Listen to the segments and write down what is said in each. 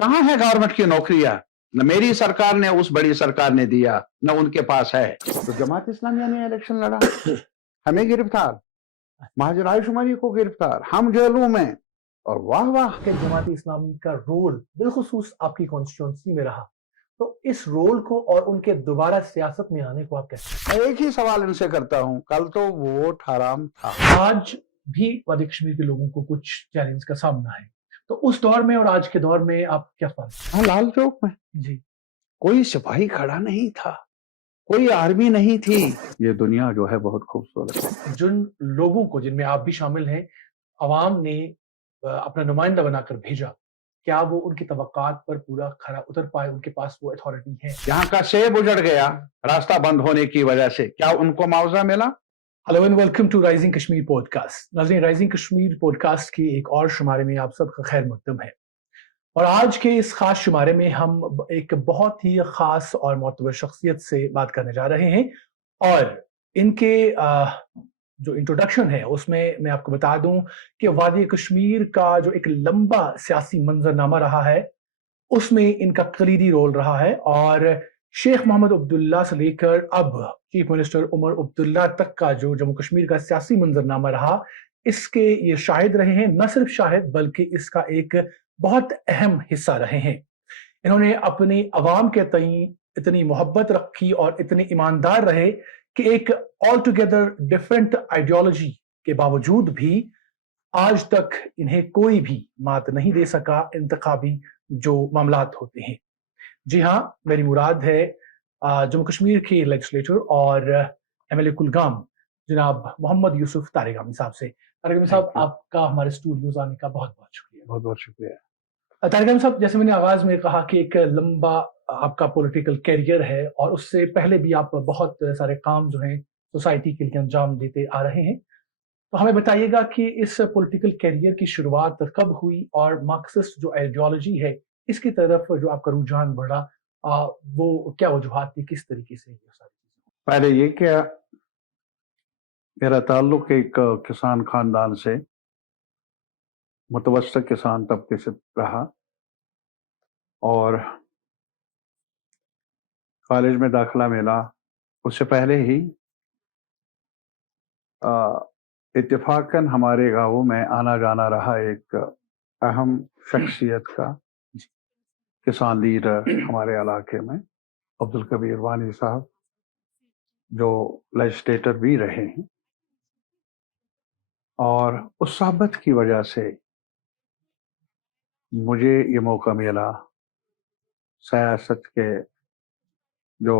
कहाँ है गवर्नमेंट की नौकरियां? न मेरी सरकार ने, उस बड़ी सरकार ने दिया, न उनके पास है। तो जमात इस्लामिया ने इलेक्शन लड़ा, हमें गिरफ्तार, महाजर आयुष उमरी को गिरफ्तार, हम जेलों में, और वाह वाह। कि जमात इस्लामी का रोल बिलखुसूस आपकी कॉन्स्टिट्यूंसी में रहा, तो इस रोल को और उनके दोबारा सियासत में आने को आप कैसे? मैं एक ही सवाल इनसे करता हूं, कल तो वोट हराम था। आज भी वादी कश्मीर के लोगों को कुछ चैलेंज का सामना है, तो उस दौर में और आज के दौर में आप क्या फर्क? हाँ, लाल चौक में जी, कोई सिपाही खड़ा नहीं था, कोई आर्मी नहीं थी। ये दुनिया जो है बहुत खूबसूरत है। जिन लोगों को, जिनमें आप भी शामिल हैं, अवाम ने अपना नुमाइंदा बनाकर भेजा, क्या वो उनकी तवक्कात पर पूरा खरा उतर पाए? उनके पास वो अथॉरिटी है? यहाँ का सेब उजड़ गया रास्ता बंद होने की वजह से, क्या उनको मुआवजा मिला? Hello and welcome to Rising Kashmir podcast. नाज़रीन, राइजिंग कश्मीर पॉडकास्ट की एक और शुमारे में आप सबका खैर मकदम है। और आज के इस खास शुमारे में हम एक बहुत ही खास और मोतबर शख्सियत से बात करने जा रहे हैं, और इनके जो इंट्रोडक्शन है उसमें मैं आपको बता दूं कि वादी कश्मीर का जो एक लंबा सियासी मंजरनामा रहा है उसमें इनका कलीदी रोल रहा है, और शेख मोहम्मद अब्दुल्ला से लेकर अब चीफ मिनिस्टर उमर अब्दुल्ला तक का जो जम्मू कश्मीर का सियासी मंजरनामा रहा, इसके ये शाहिद रहे हैं। न सिर्फ शाहिद बल्कि इसका एक बहुत अहम हिस्सा रहे हैं। इन्होंने अपनी अवाम के तई इतनी मोहब्बत रखी और इतने ईमानदार रहे कि एक ऑल टुगेदर डिफरेंट आइडियोलॉजी के बावजूद भी आज तक इन्हें कोई भी मात नहीं दे सका इंतखाबी जो मामलात होते हैं। जी हाँ, मेरी मुराद है जम्मू कश्मीर के लेजिस्लेटर और एमएलए कुलगाम जनाब मोहम्मद यूसुफ तारेगामी साहब से। तारेगामी साहब, आपका हमारे स्टूडियोज आने का बहुत बहुत शुक्रिया। बहुत बहुत शुक्रिया। तारिक साहब, जैसे मैंने आगाज में कहा कि एक लंबा आपका पॉलिटिकल कैरियर है, और उससे पहले भी आप बहुत सारे काम जो हैं सोसाइटी के लिए अंजाम देते आ रहे हैं। तो हमें बताइएगा कि इस पॉलिटिकल कैरियर की शुरुआत कब हुई, और मार्क्सिस्ट जो आइडियोलॉजी है इसकी तरफ जो आपका रुझान बढ़ा, वो क्या वजूहात थी, किस तरीके से ये सारी चीजें? पहले ये क्या, मेरा ताल्लुक एक किसान खानदान से, मुतवस्सित किसान तबके से रहा, और कॉलेज में दाखिला मिला उससे पहले ही इत्तेफाकन हमारे गांवों में आना जाना रहा एक अहम शख्सियत का, किसान लीडर हमारे इलाके में, अब्दुल कबीर वानी साहब, जो लेजिस्लेटर भी रहे हैं। और उस सोहबत की वजह से मुझे ये मौका मिला सियासत के जो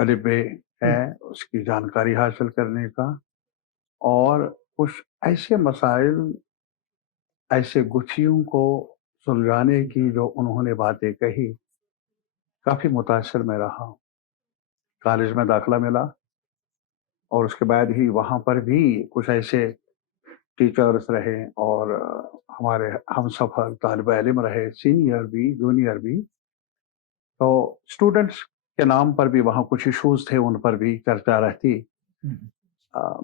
अलिबे है उसकी जानकारी हासिल करने का, और कुछ ऐसे मसाइल, ऐसे गुत्थियों को सुलझाने की जो उन्होंने बातें कही, काफ़ी मुतासिर में रहा। कॉलेज में दाखिला मिला और उसके बाद ही वहाँ पर भी कुछ ऐसे टीचर्स रहे और हमारे हम सफ़र तालिब इल्म रहे, सीनियर भी जूनियर भी। तो स्टूडेंट्स के नाम पर भी वहाँ कुछ इश्यूज थे, उन पर भी चर्चा रहती।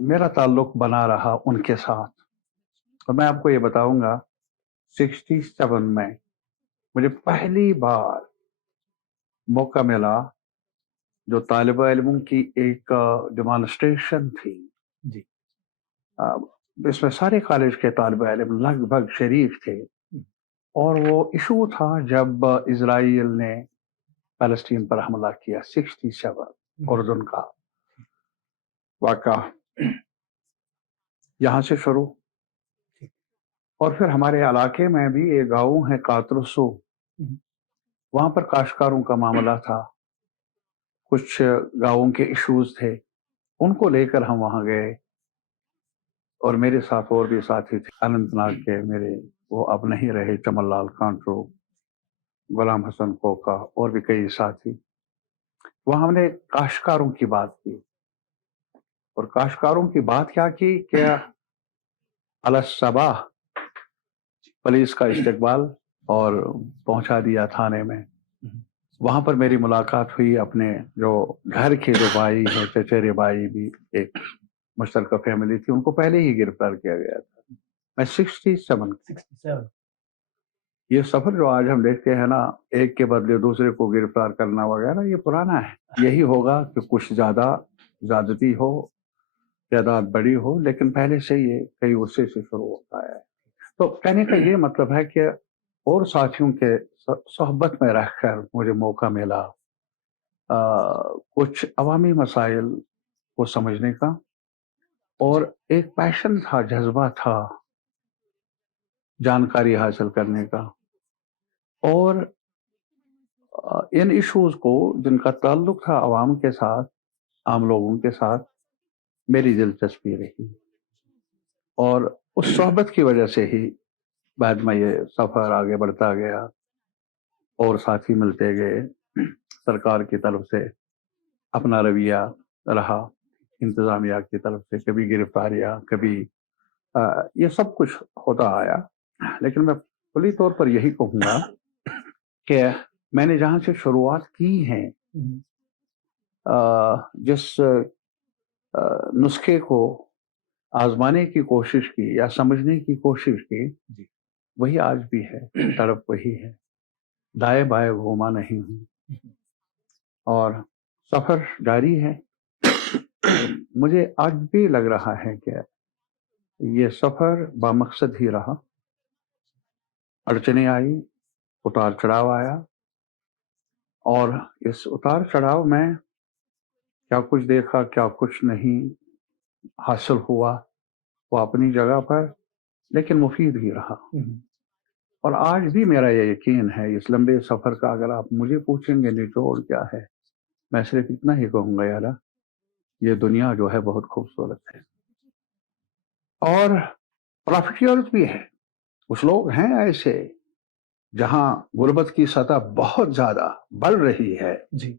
मेरा ताल्लुक बना रहा उनके साथ। और मैं आपको ये बताऊंगा, 67 में मुझे पहली बार मौका मिला, जो तालिब इल्मों की एक डेमॉन्स्ट्रेशन थी जी। इसमें सारे कॉलेज के तालिब इल्म लगभग शरीक थे, और वो इशू था जब इजराइल ने पैलेस्टीन पर हमला किया, 67 उर्दून का वाक़ा। यहाँ से शुरू, और फिर हमारे इलाके में भी एक गाँव है कातरसो, वहाँ पर काश्तकारों का मामला था, कुछ गाँवों के इश्यूज थे, उनको लेकर हम वहाँ गए, और मेरे साथ और भी साथी थे। अनंतनाग के मेरे, वो अब नहीं रहे, चमन लाल कांटो, गुलाम हसन कोका, और भी कई साथी। वहाँ हमने काश्तकारों की बात की, और काश्तकारों की बात क्या की, क्या अलसबाह पुलिस का इस्तकबाल और पहुंचा दिया थाने में। वहां पर मेरी मुलाकात हुई अपने जो घर के जो भाई हैं, चचेरे भाई भी, एक मुश्तरका फैमिली थी, उनको पहले ही गिरफ्तार किया गया था। मैं 67 یہ سفر جو آج ہم دیکھتے ہیں نا، ایک کے بدلے دوسرے کو گرفتار کرنا وغیرہ، یہ پرانا ہے. یہی ہوگا کہ کچھ زیادہ زیادتی ہو، تعداد بڑی ہو، لیکن پہلے سے یہ کئی عرصے سے شروع ہوتا ہے. تو کہنے کا یہ مطلب ہے کہ اور ساتھیوں کے صحبت میں رہ کر مجھے موقع ملا کچھ عوامی مسائل کو سمجھنے کا، اور ایک پیشن تھا، جذبہ تھا جانکاری حاصل کرنے کا، اور ان ایشوز کو جن کا تعلق تھا عوام کے ساتھ، عام لوگوں کے ساتھ، میری دلچسپی رہی. اور اس صحبت کی وجہ سے ہی بعد میں یہ سفر آگے بڑھتا گیا اور ساتھی ملتے گئے. سرکار کی طرف سے اپنا رویہ رہا، انتظامیہ کی طرف سے کبھی گرفتاریاں، کبھی یہ سب کچھ ہوتا آیا. لیکن میں کلی طور پر یہی کہوں گا کہ میں نے جہاں سے شروعات کی ہیں، جس نسخے کو آزمانے کی کوشش کی یا سمجھنے کی کوشش کی، وہی آج بھی ہے، طرف وہی ہے، دائیں بائیں گھوما نہیں ہوں، اور سفر جاری ہے. مجھے آج بھی لگ رہا ہے کہ یہ سفر بامقصد ہی رہا. اڑچنیں آئی، اتار چڑھاؤ آیا، اور اس اتار چڑھاؤ میں کیا کچھ دیکھا، کیا کچھ نہیں حاصل ہوا، وہ اپنی جگہ پر، لیکن مفید ہی رہا. اور آج بھی میرا یہ یقین ہے، اس لمبے سفر کا اگر آپ مجھے پوچھیں گے نچوڑ کیا ہے، میں صرف اتنا ہی کہوں گا، یار یہ دنیا جو ہے بہت خوبصورت ہے اور پرافیٹیبل بھی ہے. کچھ لوگ ہیں ایسے جہاں غربت کی سطح بہت زیادہ بڑھ رہی ہے، جی،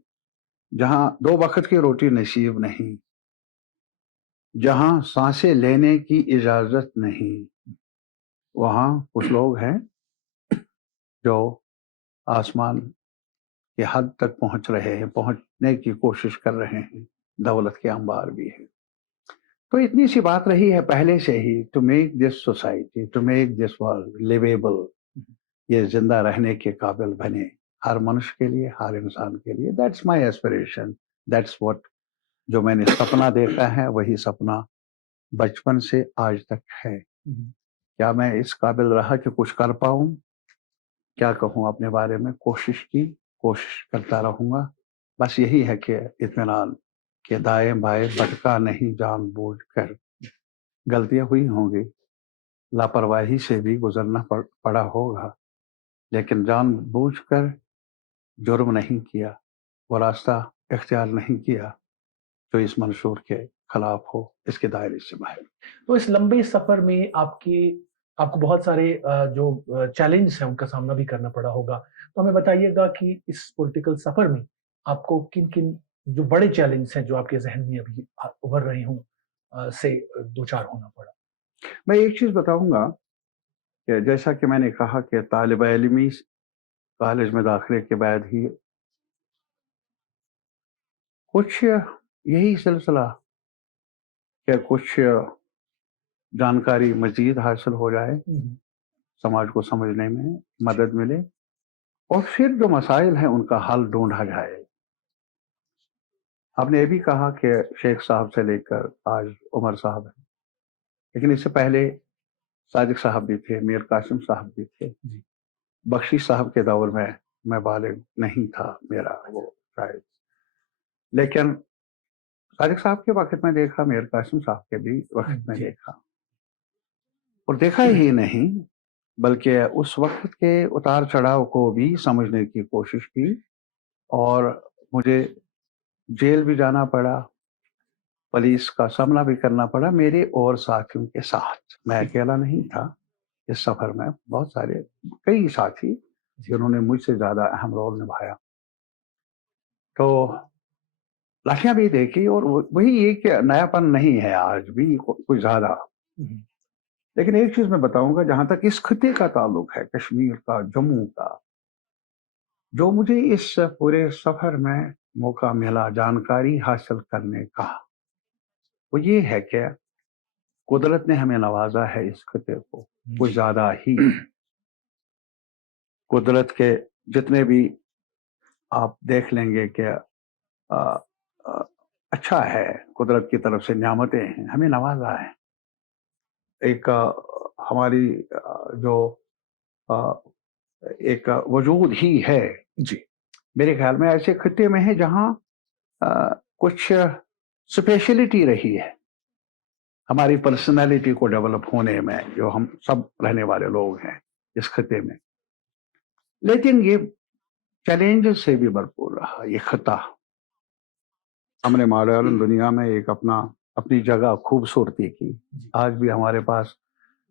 جہاں 2 وقت کی روٹی نصیب نہیں، جہاں سانسیں لینے کی اجازت نہیں، وہاں کچھ لوگ ہیں جو آسمان کی حد تک پہنچ رہے ہیں، پہنچنے کی کوشش کر رہے ہیں، دولت کے انبار بھی ہیں. تو اتنی سی بات رہی ہے پہلے سے ہی، to make this society, to make this world livable, یہ زندہ رہنے کے قابل بنے ہر منش کے لیے، ہر انسان کے لیے. That's my aspiration, that's what, جو میں نے سپنا دیکھا ہے وہی سپنا بچپن سے آج تک ہے. کیا میں اس قابل رہا کہ کچھ کر پاؤں؟ کیا کہوں اپنے بارے میں، کوشش کی، کوشش کرتا رہوں گا. بس یہی ہے کہ اطمینان کہ دائیں بائیں بھٹکا نہیں جان بوجھ کر. غلطیاں ہوئی ہوں گی، لاپرواہی سے بھی گزرنا پڑا ہوگا، لیکن جان بوجھ کر جرم نہیں کیا، وہ راستہ اختیار نہیں کیا جو اس منشور کے خلاف ہو، اس کے دائرے سے باہر. تو اس لمبے سفر میں آپ کو بہت سارے جو چیلنج ہیں ان کا سامنا بھی کرنا پڑا ہوگا. تو ہمیں بتائیے گا کہ اس پولیٹیکل سفر میں آپ کو کن کن جو بڑے چیلنج ہیں جو آپ کے ذہن میں ابھی ابھر رہے ہوں سے دو چار ہونا پڑا. میں ایک چیز بتاؤں گا کہ جیسا کہ میں نے کہا کہ طالب علمی کالج میں داخلے کے بعد ہی کچھ یہی سلسلہ کہ کچھ جانکاری مزید حاصل ہو جائے، سماج کو سمجھنے میں مدد ملے، اور پھر جو مسائل ہیں ان کا حل ڈھونڈا جائے. آپ نے یہ بھی کہا کہ شیخ صاحب سے لے کر آج عمر صاحب ہیں، لیکن اس سے پہلے صادق صاحب بھی تھے، میر قاسم صاحب بھی تھے. بخشی صاحب کے دور میں بالغ نہیں تھا میرا وہ شاید، لیکن صادق صاحب کے وقت میں دیکھا، میر قاسم صاحب کے بھی وقت میں دیکھا، اور دیکھا ہی نہیں بلکہ اس وقت کے اتار چڑھاؤ کو بھی سمجھنے کی کوشش کی. اور مجھے جیل بھی جانا پڑا، پولیس کا سامنا بھی کرنا پڑا میرے اور ساتھیوں کے ساتھ. میں اکیلا نہیں تھا اس سفر میں، بہت سارے کئی ساتھی جنہوں نے مجھ سے زیادہ اہم رول نبھایا. تو لاٹھیاں بھی دیکھی، اور وہی ایک نیا پن نہیں ہے آج بھی کوئی زیادہ. لیکن ایک چیز میں بتاؤں گا جہاں تک اس خطے کا تعلق ہے، کشمیر کا، جموں کا، جو مجھے اس پورے سفر میں موقع ملا جانکاری حاصل کرنے کا، وہ یہ ہے کہ قدرت نے ہمیں نوازا ہے اس خطے کو کچھ زیادہ ہی. قدرت کے جتنے بھی آپ دیکھ لیں گے کہ اچھا ہے، قدرت کی طرف سے نعمتیں ہیں، ہمیں نوازا ہے. ایک ہماری جو ایک وجود ہی ہے. جی میرے خیال میں ایسے خطے میں ہے جہاں کچھ اسپیشلٹی رہی ہے ہماری پرسنالٹی کو ڈیولپ ہونے میں، جو ہم سب رہنے والے لوگ ہیں اس خطے میں. لیکن یہ چیلنجز سے بھی بھرپور رہا یہ خطہ. ہم نے ماڈرن دنیا میں ایک اپنی جگہ خوبصورتی کی. آج بھی ہمارے پاس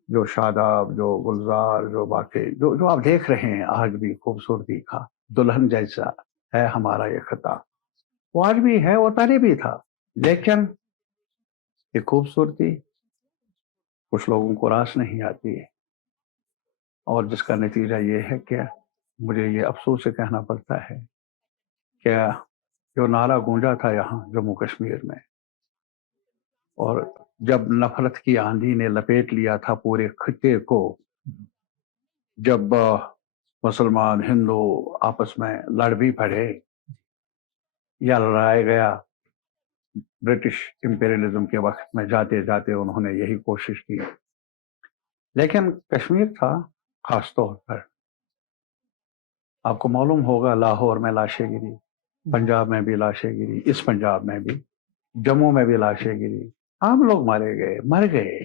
جو شاداب، جو گلزار، جو باقی جو آپ دیکھ رہے ہیں، آج بھی خوبصورتی کا دلہن جیسا ہے ہمارا یہ خطہ. وہ آج بھی ہے اور پہلے بھی تھا. لیکن یہ خوبصورتی کچھ لوگوں کو راس نہیں آتی ہے، اور جس کا نتیجہ یہ ہے کہ مجھے یہ افسوس سے کہنا پڑتا ہے کہ جو نعرہ گونجا تھا یہاں جموں کشمیر میں، اور جب نفرت کی آندھی نے لپیٹ لیا تھا پورے خطے کو، جب مسلمان ہندو آپس میں لڑ بھی پڑے یا لڑایا گیا، برٹش امپیریلزم کے وقت میں جاتے جاتے انہوں نے یہی کوشش کی. لیکن کشمیر تھا خاص طور پر. آپ کو معلوم ہوگا لاہور میں لاشیں گری، پنجاب میں بھی لاشیں گری، اس پنجاب میں بھی، جموں میں بھی لاشیں گری، عام لوگ مر گئے.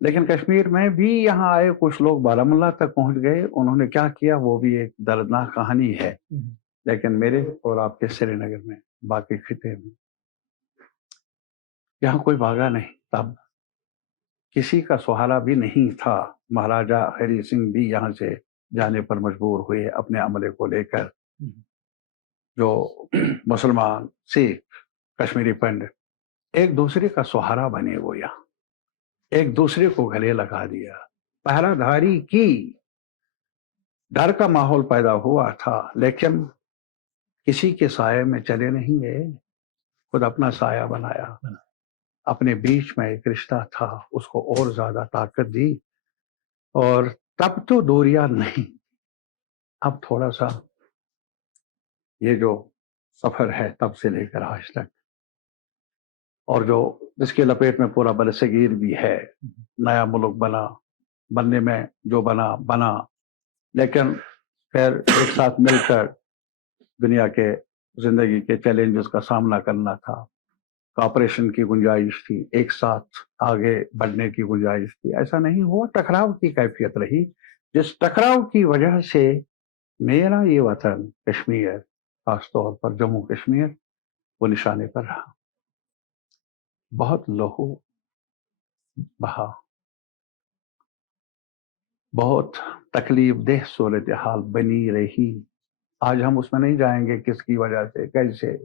لیکن کشمیر میں بھی یہاں آئے کچھ لوگ بارامولہ تک پہنچ گئے. انہوں نے کیا کیا وہ بھی ایک دردناک کہانی ہے. لیکن میرے اور آپ کے سری نگر میں، باقی خطے میں، یہاں کوئی بھاگا نہیں. تب کسی کا سہارا بھی نہیں تھا. مہاراجا ہری سنگھ بھی یہاں سے جانے پر مجبور ہوئے اپنے عملے کو لے کر. جو مسلمان، سکھ، کشمیری پنڈت ایک دوسرے کا سہارا بنے، وہ یہاں ایک دوسرے کو گلے لگا دیا. پہرا دھاری کی ڈر کا ماحول پیدا ہوا تھا، لیکن کسی کے سائے میں چلے نہیں گئے، خود اپنا سایہ بنایا. اپنے بیچ میں ایک رشتہ تھا، اس کو اور زیادہ طاقت دی. اور تب تو دوریاں نہیں، اب تھوڑا سا یہ جو سفر ہے تب سے لے کر آج تک، اور جو جس کے لپیٹ میں پورا برصغیر بھی ہے، نیا ملک بننے میں جو بنا، لیکن پھر ایک ساتھ مل کر دنیا کے زندگی کے چیلنجز کا سامنا کرنا تھا. کوآپریشن کی گنجائش تھی، ایک ساتھ آگے بڑھنے کی گنجائش تھی. ایسا نہیں ہوا، ٹکراؤ کی کیفیت رہی، جس ٹکراؤ کی وجہ سے میرا یہ وطن کشمیر، خاص طور پر جموں کشمیر، وہ نشانے پر رہا. بہت لہو بہا، بہت تکلیف دہ صورتحال بنی رہی. آج ہم اس میں نہیں جائیں گے کس کی وجہ سے، کیسے.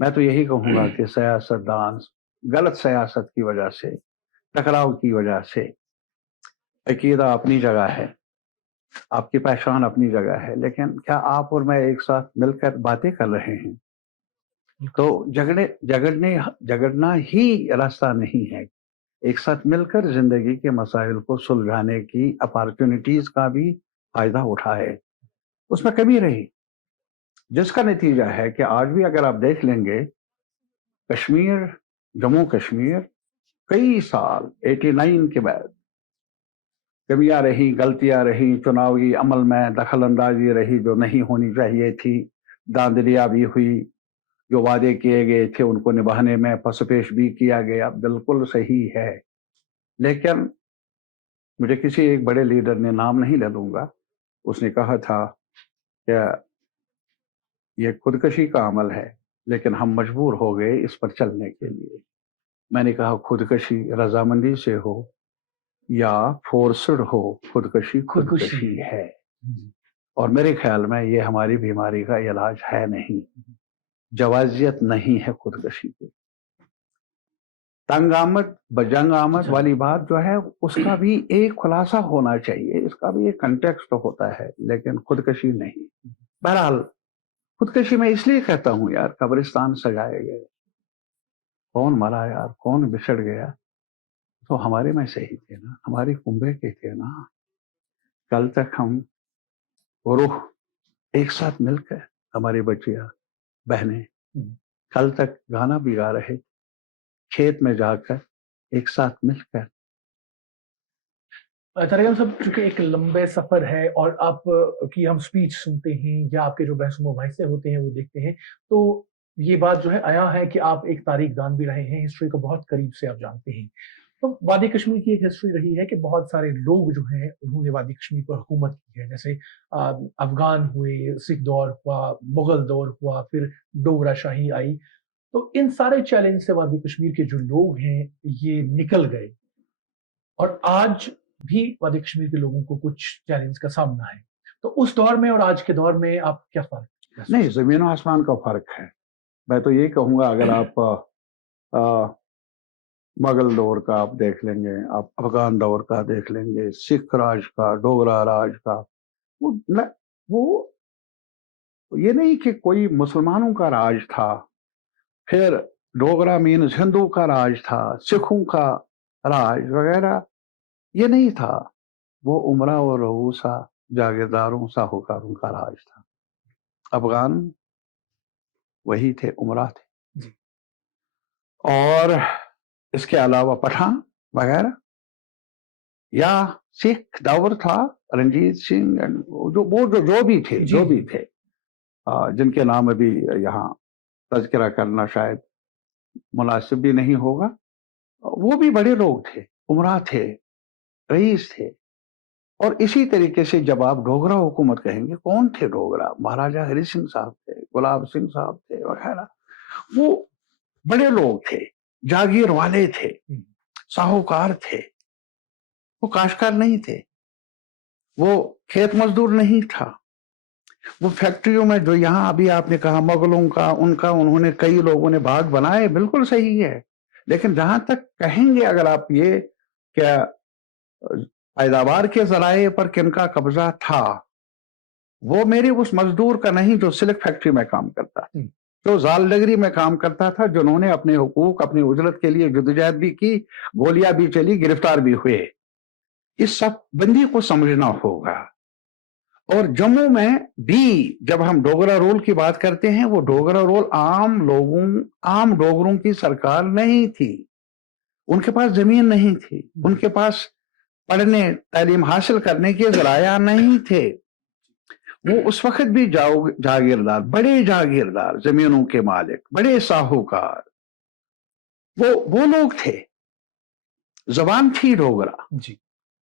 میں تو یہی کہوں گا کہ سیاستدان غلط سیاست کی وجہ سے، ٹکراؤ کی وجہ سے. عقیدہ اپنی جگہ ہے، آپ کی پہچان اپنی جگہ ہے، لیکن کیا آپ اور میں ایک ساتھ مل کر باتیں کر رہے ہیں؟ تو جگڑنا ہی راستہ نہیں ہے. ایک ساتھ مل کر زندگی کے مسائل کو سلجھانے کی اپارچونٹیز کا بھی فائدہ اٹھائے. اس میں کمی رہی، جس کا نتیجہ ہے کہ آج بھی اگر آپ دیکھ لیں گے کشمیر، جموں کشمیر، کئی سال 89 کے بعد کمیاں رہی، غلطیاں رہی، چناوی عمل میں دخل اندازی رہی جو نہیں ہونی چاہیے تھی، داندلیاں بھی ہوئی، جو وعدے کیے گئے تھے ان کو نبھانے میں پسپیش بھی کیا گیا، بالکل صحیح ہے. لیکن مجھے کسی ایک بڑے لیڈر نے، نام نہیں لے لوں گا، اس نے کہا تھا کہ یہ خودکشی کا عمل ہے، لیکن ہم مجبور ہو گئے اس پر چلنے کے لیے. میں نے کہا خودکشی رضامندی سے ہو یا فورسڈ ہو، خودکشی ہے. اور میرے خیال میں یہ ہماری بیماری کا علاج ہے نہیں، جوازیت نہیں ہے خودکشی کی. تنگ آمد بجنگ آمد والی بات جو ہے اس کا بھی ایک خلاصہ ہونا چاہیے، اس کا بھی ایک کنٹیکسٹ ہوتا ہے، لیکن خودکشی نہیں. بہرحال خودکشی میں اس لیے کہتا ہوں یار، قبرستان سجائے گئے، کون مرا یار، کون بچھڑ گیا، تو ہمارے میں سے ہی تھے نا، ہماری کنبے کے تھے نا. کل تک ہم روح एक साथ मिलकर, हमारी बच्चियां बहनें कल तक गाना भी गा रहे, खेत में जाकर एक साथ मिलकर। तरगम साहब, चूंकि एक लंबे सफर है और आप की हम स्पीच सुनते हैं या आपके जो बहस मुबाहिसे होते हैं वो देखते हैं, तो ये बात जो है आया है कि आप एक तारीख दान भी रहे हैं, हिस्ट्री को बहुत करीब से आप जानते हैं। तो वादी कश्मीर की एक हिस्ट्री रही है कि बहुत सारे लोग जो हैं उन्होंने वादी कश्मीर पर हुकूमत की है, जैसे अफगान हुए, सिख दौर हुआ, मुगल दौर हुआ, फिर डोगरा शाही आई। तो इन सारे चैलेंज से वादी कश्मीर के जो लोग हैं ये निकल गए, और आज भी वादी कश्मीर के लोगों को कुछ चैलेंज का सामना है। तो उस दौर में और आज के दौर में आप क्या फर्क? नहीं, जमीन और आसमान का फर्क है। मैं तो ये कहूंगा, अगर आप मुगल दौर का आप देख लेंगे, आप अफगान दौर का देख लेंगे, सिख राज का, डोगरा राज का, वो ये नहीं कि कोई मुसलमानों का राज था, फिर डोगरा मीन्स हिंदू का राज था, सिखों का राज वगैरह, ये नहीं था। वो उमरा और रऊसा, जागीरदारों, साहूकारों का राज था। अफगान वही थे, उमरा थे जी। और इसके अलावा पठान वगैरह, या सिख दौर था, रंजीत सिंह, जो भी थे, जिनके नाम अभी यहाँ तज़किरा करना शायद मुनासिब भी नहीं होगा, वो भी बड़े लोग थे, उमरा थे, रईस थे। और इसी तरीके से जब आप डोगरा हुकूमत कहेंगे, कौन थे डोगरा? महाराजा हरि सिंह साहब थे, गुलाब सिंह साहब थे वगैरह। वो बड़े लोग थे, जागीर वाले थे, साहूकार थे। वो काश्तकार नहीं थे, वो खेत मजदूर नहीं था। वो फैक्ट्रियों में, जो यहाँ अभी आपने कहा मुगलों का, उनका, उन्होंने, कई लोगों ने भाग बनाए, बिल्कुल सही है। लेकिन जहां तक कहेंगे अगर आप ये क्या पैदावार के जराए पर किनका कब्जा था, वो मेरे उस मजदूर का नहीं जो सिल्क फैक्ट्री में काम करता था, जो जाल नगरी में काम करता था, जिन्होंने अपने हुकूक, अपनी उजरत के लिए जद्दोजहद भी की, गोलियां भी चली, गिरफ्तार भी हुए। इस सब बंदी को समझना होगा। और जम्मू में भी जब हम डोगरा रोल की बात करते हैं, वो डोगरा रोल आम लोगों, आम डोगरों की सरकार नहीं थी। उनके पास जमीन नहीं थी, उनके पास पढ़ने, तालीम हासिल करने के जराया नहीं थे। वो उस वक्त भी जागीरदार, बड़े जागीरदार, जमीनों के मालिक, बड़े साहूकार, वो लोग थे। जबान थी डोगरा जी,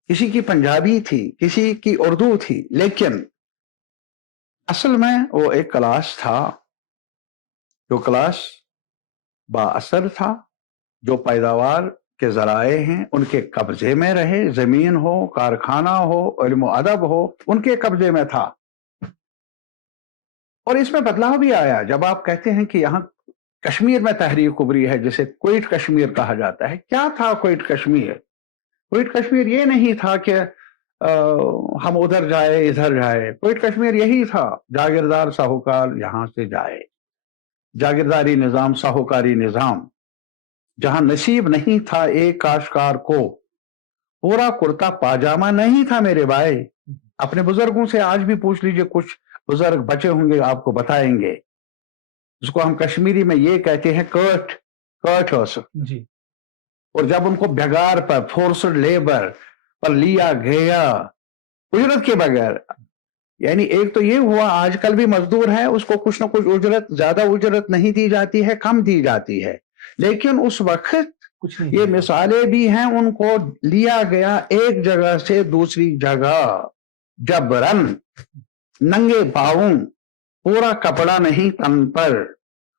किसी की पंजाबी थी, किसी की उर्दू थी, लेकिन असल में वो एक क्लास था, जो क्लास बाअसर था, जो पैदावार के जराए हैं उनके कब्जे में रहे। जमीन हो, कारखाना हो, इल्म अदब हो, उनके कब्जे में था। और इसमें बदलाव भी आया। जब आप कहते हैं कि यहाँ कश्मीर में तहरीक उभरी है, जिसे क्विट कश्मीर कहा जाता है, क्या था क्विट कश्मीर? क्विट कश्मीर ये नहीं था कि हम उधर जाए, इधर जाए। क्विट कश्मीर यही था, जागीरदार साहूकार यहां से जाए। जागीरदारी निजाम, साहूकारी निजाम, जहां नसीब नहीं था एक काश्तकार को, पूरा कुर्ता पाजामा नहीं था मेरे भाई। अपने बुजुर्गों से आज भी पूछ लीजिए, कुछ बुजुर्ग बचे होंगे आपको बताएंगे, जिसको हम कश्मीरी में ये कहते हैं कर्ट जी। और जब उनको बेगार पर, फोर्स्ड लेबर पर लिया गया उजरत के बगैर, यानी एक तो ये हुआ, आजकल भी मजदूर है, उसको कुछ ना कुछ उजरत, ज्यादा उजरत नहीं दी जाती है, कम दी जाती है, लेकिन उस वक्त कुछ नहीं। ये मिसालें भी हैं, उनको लिया गया एक जगह से दूसरी जगह जबरन, नंगे पाँव, पूरा कपड़ा नहीं तन पर,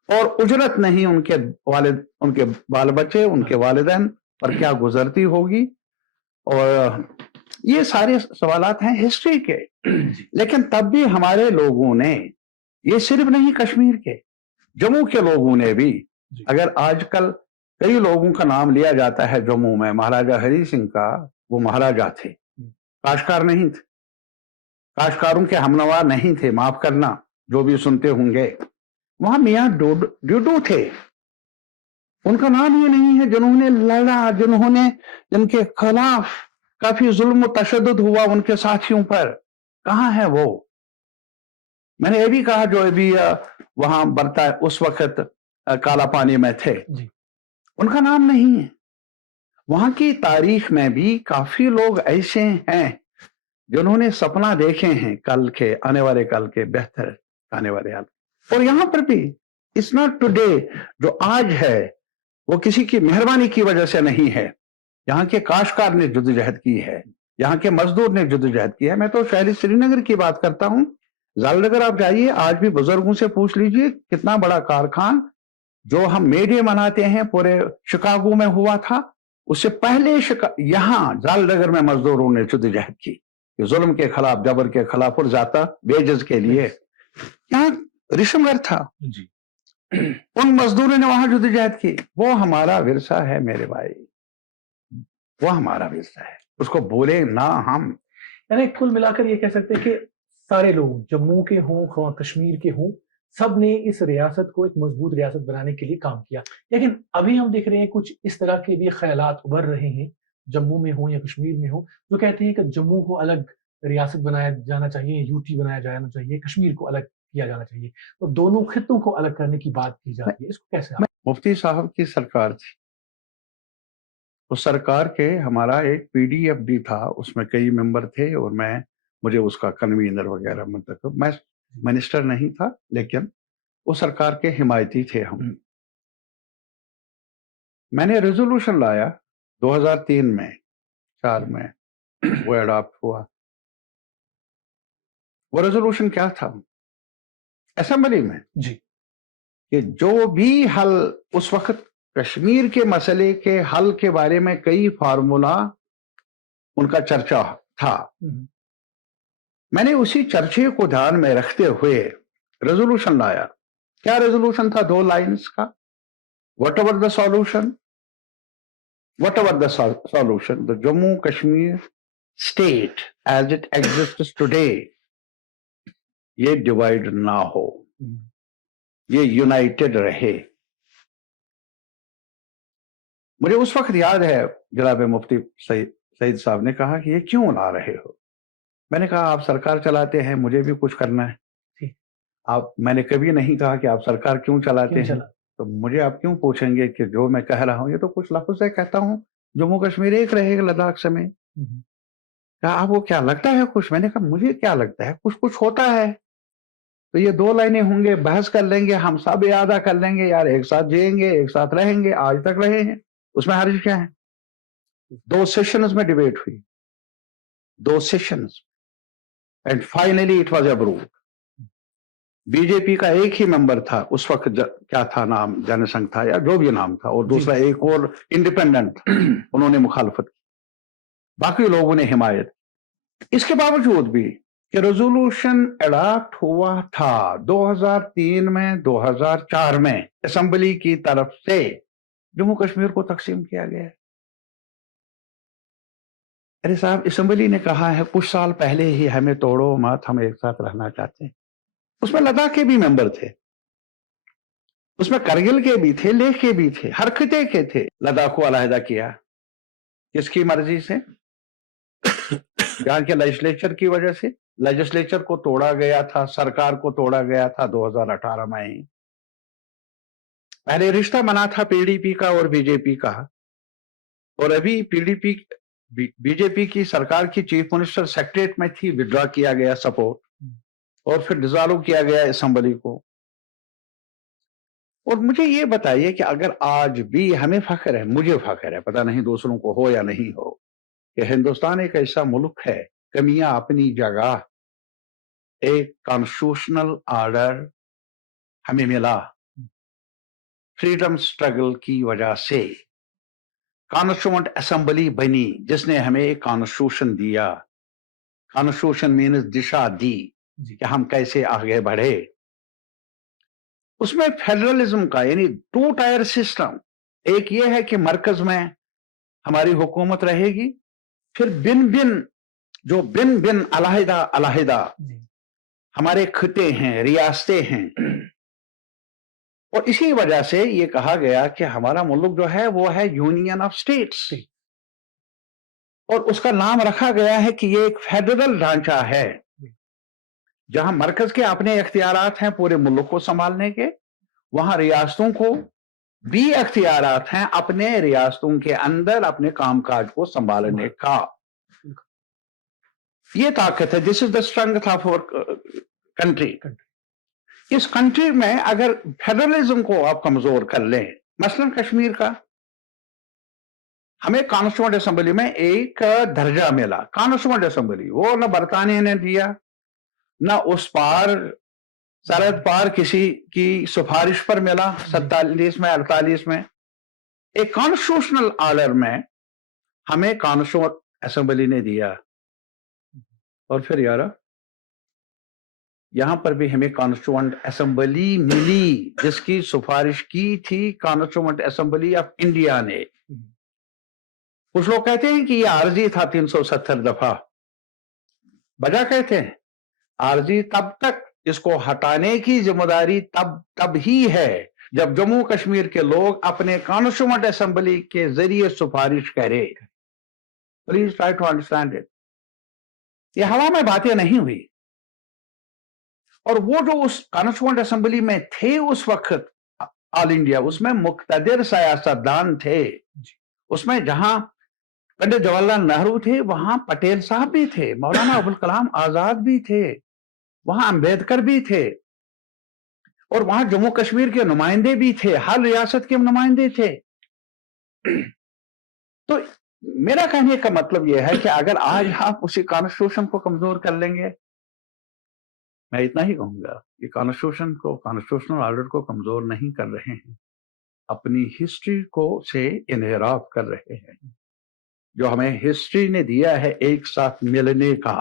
और उजरत नहीं। उनके वालिद, उनके बाल बच्चे, उनके वालिदैन पर क्या गुजरती होगी। और ये सारे सवालात हैं हिस्ट्री के। लेकिन तब भी हमारे लोगों ने, ये सिर्फ नहीं कश्मीर के, जम्मू के लोगों ने भी, अगर आजकल कई लोगों का नाम लिया जाता है जम्मू में, महाराजा हरि सिंह का, वो महाराजा थे, काश्तकार नहीं थे, काश्तकारों के हमनवा नहीं थे, माफ करना जो भी सुनते होंगे। वहां मियां डूडू थे, उनका नाम ये नहीं है, जिन्होंने लड़ा, जिनके खिलाफ काफी जुल्म तशद्दुद हुआ उनके साथियों पर। कहां है वो? میں نے یہ بھی کہا جو ابھی وہاں برتا اس وقت کالا پانی میں تھے جی ان کا نام نہیں ہے. وہاں کی تاریخ میں بھی کافی لوگ ایسے ہیں جنہوں نے سپنا دیکھے ہیں کل کے آنے والے کل کے بہتر آنے والے حال. اور یہاں پر بھی اٹس ناٹ ٹوڈے جو آج ہے وہ کسی کی مہربانی کی وجہ سے نہیں ہے. یہاں کے کاشتکار نے جدوجہد کی ہے, یہاں کے مزدور نے جدوجہد کی ہے. میں تو شہری سری نگر کی بات کرتا ہوں. ظال نگر آپ جائیے, آج بھی بزرگوں سے پوچھ لیجئے کتنا بڑا کارخان جو ہم میڈے مناتے ہیں پورے شکاگو میں ہوا تھا, اس سے پہلے یہاں ظال نگر میں مزدوروں نے جدوجہد کی ظلم کے خلاف, جبر کے خلاف اور ذاتہ ویجز کے لیے. یہاں ریشم گھر تھا جی ان مزدوروں نے وہاں جدوجہد کی. وہ ہمارا ورثہ ہے میرے بھائی, وہ ہمارا ورثہ ہے, اس کو بولے نہ ہم. یعنی کل ملا کر یہ کہہ سکتے ہیں کہ سارے لوگ جموں کے ہوں کشمیر کے ہوں سب نے اس ریاست کو ایک مضبوط ریاست بنانے کے لیے کام کیا. لیکن ابھی ہم دیکھ رہے ہیں کچھ اس طرح کے بھی خیالات ابھر رہے ہیں جموں میں ہوں یا کشمیر میں ہوں جو کہتے ہیں کہ جموں کو الگ ریاست بنایا جانا چاہیے, یو ٹی بنایا جانا چاہیے, کشمیر کو الگ کیا جانا چاہیے, تو دونوں خطوں کو الگ کرنے کی بات کی جاتی ہے. اس کو کیسے مفتی صاحب کی سرکار تھی, اس سرکار کے ہمارا ایک پی ڈی ایف بھی تھا, اس میں کئی ممبر تھے اور مجھے اس کا کنوینر وغیرہ منتخب, میں منسٹر نہیں تھا لیکن وہ سرکار کے حمایتی تھے ہم. میں نے ریزولوشن لایا 2003 میں 4 میں وہ اڈاپٹ ہوا. وہ ریزولوشن کیا تھا اسمبلی میں جی کہ جو بھی حل اس وقت کشمیر کے مسئلے کے حل کے بارے میں کئی فارمولا ان کا چرچا تھا, میں نے اسی چرچے کو دھیان میں رکھتے ہوئے ریزولوشن لایا. کیا ریزولوشن تھا؟ 2 لائنز کا, what ever the solution the Jammu Kashmir state as it exists today یہ ڈیوائڈ نہ ہو, یہ یونائٹڈ رہے. مجھے اس وقت یاد ہے جناب مفتی سعید صاحب نے کہا کہ یہ کیوں لا رہے ہو. میں نے کہا آپ سرکار چلاتے ہیں, مجھے بھی کچھ کرنا ہے. میں نے کبھی نہیں کہا کہ آپ سرکار کیوں چلاتے ہیں, تو مجھے آپ کیوں پوچھیں گے کہ جو میں کہہ رہا ہوں یہ تو کچھ لفظ ہے, کہتا ہوں جموں کشمیر ایک رہے گا لداخ سمیت. کہا آپ کو کیا لگتا ہے کچھ؟ میں نے کہا مجھے کیا لگتا ہے, کچھ ہوتا ہے تو یہ 2 لائنیں ہوں گے, بحث کر لیں گے, ہم سب اعادہ کر لیں گے, یار ایک ساتھ جئیں گے, ایک ساتھ رہیں گے, آج تک رہے ہیں, اس میں حرج کیا ہے. 2 سیشنز میں ڈیبیٹ ہوئی, 2 sessions, and finally it was approved. B J P کا ایک ہی ممبر تھا اس وقت, کیا تھا نام, جن سنگھ تھا یا جو بھی نام تھا, اور دوسرا ایک اور انڈیپینڈنٹ, انہوں نے مخالفت کی, باقی لوگوں نے حمایت. اس کے باوجود بھی کہ ریزولوشن اڈاپٹ ہوا تھا 2003 میں 2004 میں اسمبلی کی طرف سے, جموں کشمیر کو تقسیم کیا گیا. ارے صاحب, اسمبلی نے کہا ہے کچھ سال پہلے ہی ہمیں توڑو مت, ہم ایک ساتھ رہنا چاہتے ہیں. اس میں لداخ کے بھی ممبر تھے, اس میں کرگل کے بھی تھے, لیہ کے بھی تھے, ہر خطے کے تھے. لداخ کو علیحدہ کیا کس کی مرضی سے؟ یہاں کے لیجسلیچر کی وجہ سے. لیجسلیچر کو توڑا گیا تھا, سرکار کو توڑا گیا تھا 2018 میں ہی. پہلے رشتہ بنا تھا پی ڈی پی کا اور بی جے پی کا, اور ابھی بی جے پی کی سرکار کی چیف منسٹر سیکریٹریٹ میں تھی, وڈرا کیا گیا سپورٹ, اور پھر ڈیزالو کیا گیا اسمبلی کو. اور مجھے یہ بتائیے کہ اگر آج بھی ہمیں فخر ہے, مجھے فخر ہے, پتہ نہیں دوسروں کو ہو یا نہیں ہو, کہ ہندوستان ایک ایسا ملک ہے, کمیاں اپنی جگہ, ایک کانسٹیٹیوشنل آرڈر ہمیں ملا فریڈم سٹرگل کی وجہ سے, کانسٹیٹوئنٹ اسمبلی بنی جس نے ہمیں ایک کانسٹیٹیوشن دیا. کانسٹیٹیوشن مینز دشا دی کہ ہم کیسے آگے بڑھے. اس میں فیڈرلزم کا یعنی 2 ٹائر سسٹم, ایک یہ ہے کہ مرکز میں ہماری حکومت رہے گی, پھر بن علیحدہ ہمارے خطے ہیں, ریاستیں ہیں. اور اسی وجہ سے یہ کہا گیا کہ ہمارا ملک جو ہے وہ ہے یونین آف اسٹیٹس, اور اس کا نام رکھا گیا ہے کہ یہ ایک فیڈرل ڈھانچہ ہے जहां मरकज के अपने इख्तियारात हैं पूरे मुल्क को संभालने के, वहां रियासतों को भी इख्तियारात हैं अपने रियासतों के अंदर अपने कामकाज को संभालने का। ये ताकत है। This is the strength of our country. इस कंट्री में अगर फेडरलिज्म को आप कमजोर कर लें, मसलन कश्मीर का, हमें कॉन्स्टिट्यूएंट असेंबली में एक दर्जा मिला, कॉन्स्टिट्यूएंट असेंबली, वो न बरतानिया ने दिया, न उस पार सरहद पार किसी की सिफारिश पर मिला 47 में 48 में। एक कॉन्स्टिट्यूशनल ऑर्डर में हमें कॉन्स्टिट्यूएंट असेंबली ने दिया। और फिर यार यहां पर भी हमें कॉन्स्टिट्यूएंट असेंबली मिली जिसकी सिफारिश की थी कॉन्स्टिट्यूएंट असेंबली ऑफ इंडिया ने। कुछ लोग कहते हैं कि यह आर्जी था 370 दफा। वजह कहते हैं आर्जी तब तक, इसको हटाने की जिम्मेदारी तब ही है जब जम्मू कश्मीर के लोग अपने कॉन्स्टिट्यूएंट असेंबली के जरिए सिफारिश करें। Please try to understand it. ये हवा में बातें नहीं हुई। और वो जो उस कॉन्स्टिट्यूएंट असेंबली में थे उस वक्त ऑल इंडिया, उसमें मुक्तदिर सियासतदान थे। उसमें जहां पंडित जवाहरलाल नेहरू थे वहां पटेल साहब भी थे, मौलाना अबुल कलाम आजाद भी थे, वहां अंबेडकर भी थे, और वहां जम्मू कश्मीर के नुमाइंदे भी थे, हर रियासत के नुमाइंदे थे। तो मेरा कहने का मतलब यह है कि अगर आज आप उसी कॉन्स्टिट्यूशन को कमजोर कर लेंगे, मैं इतना ही कहूंगा कि कॉन्स्टिट्यूशन को, कॉन्स्टिट्यूशनल ऑर्डर को कमजोर नहीं कर रहे हैं, अपनी हिस्ट्री को से इनहराफ कर रहे हैं जो हमें हिस्ट्री ने दिया है एक साथ मिलने का।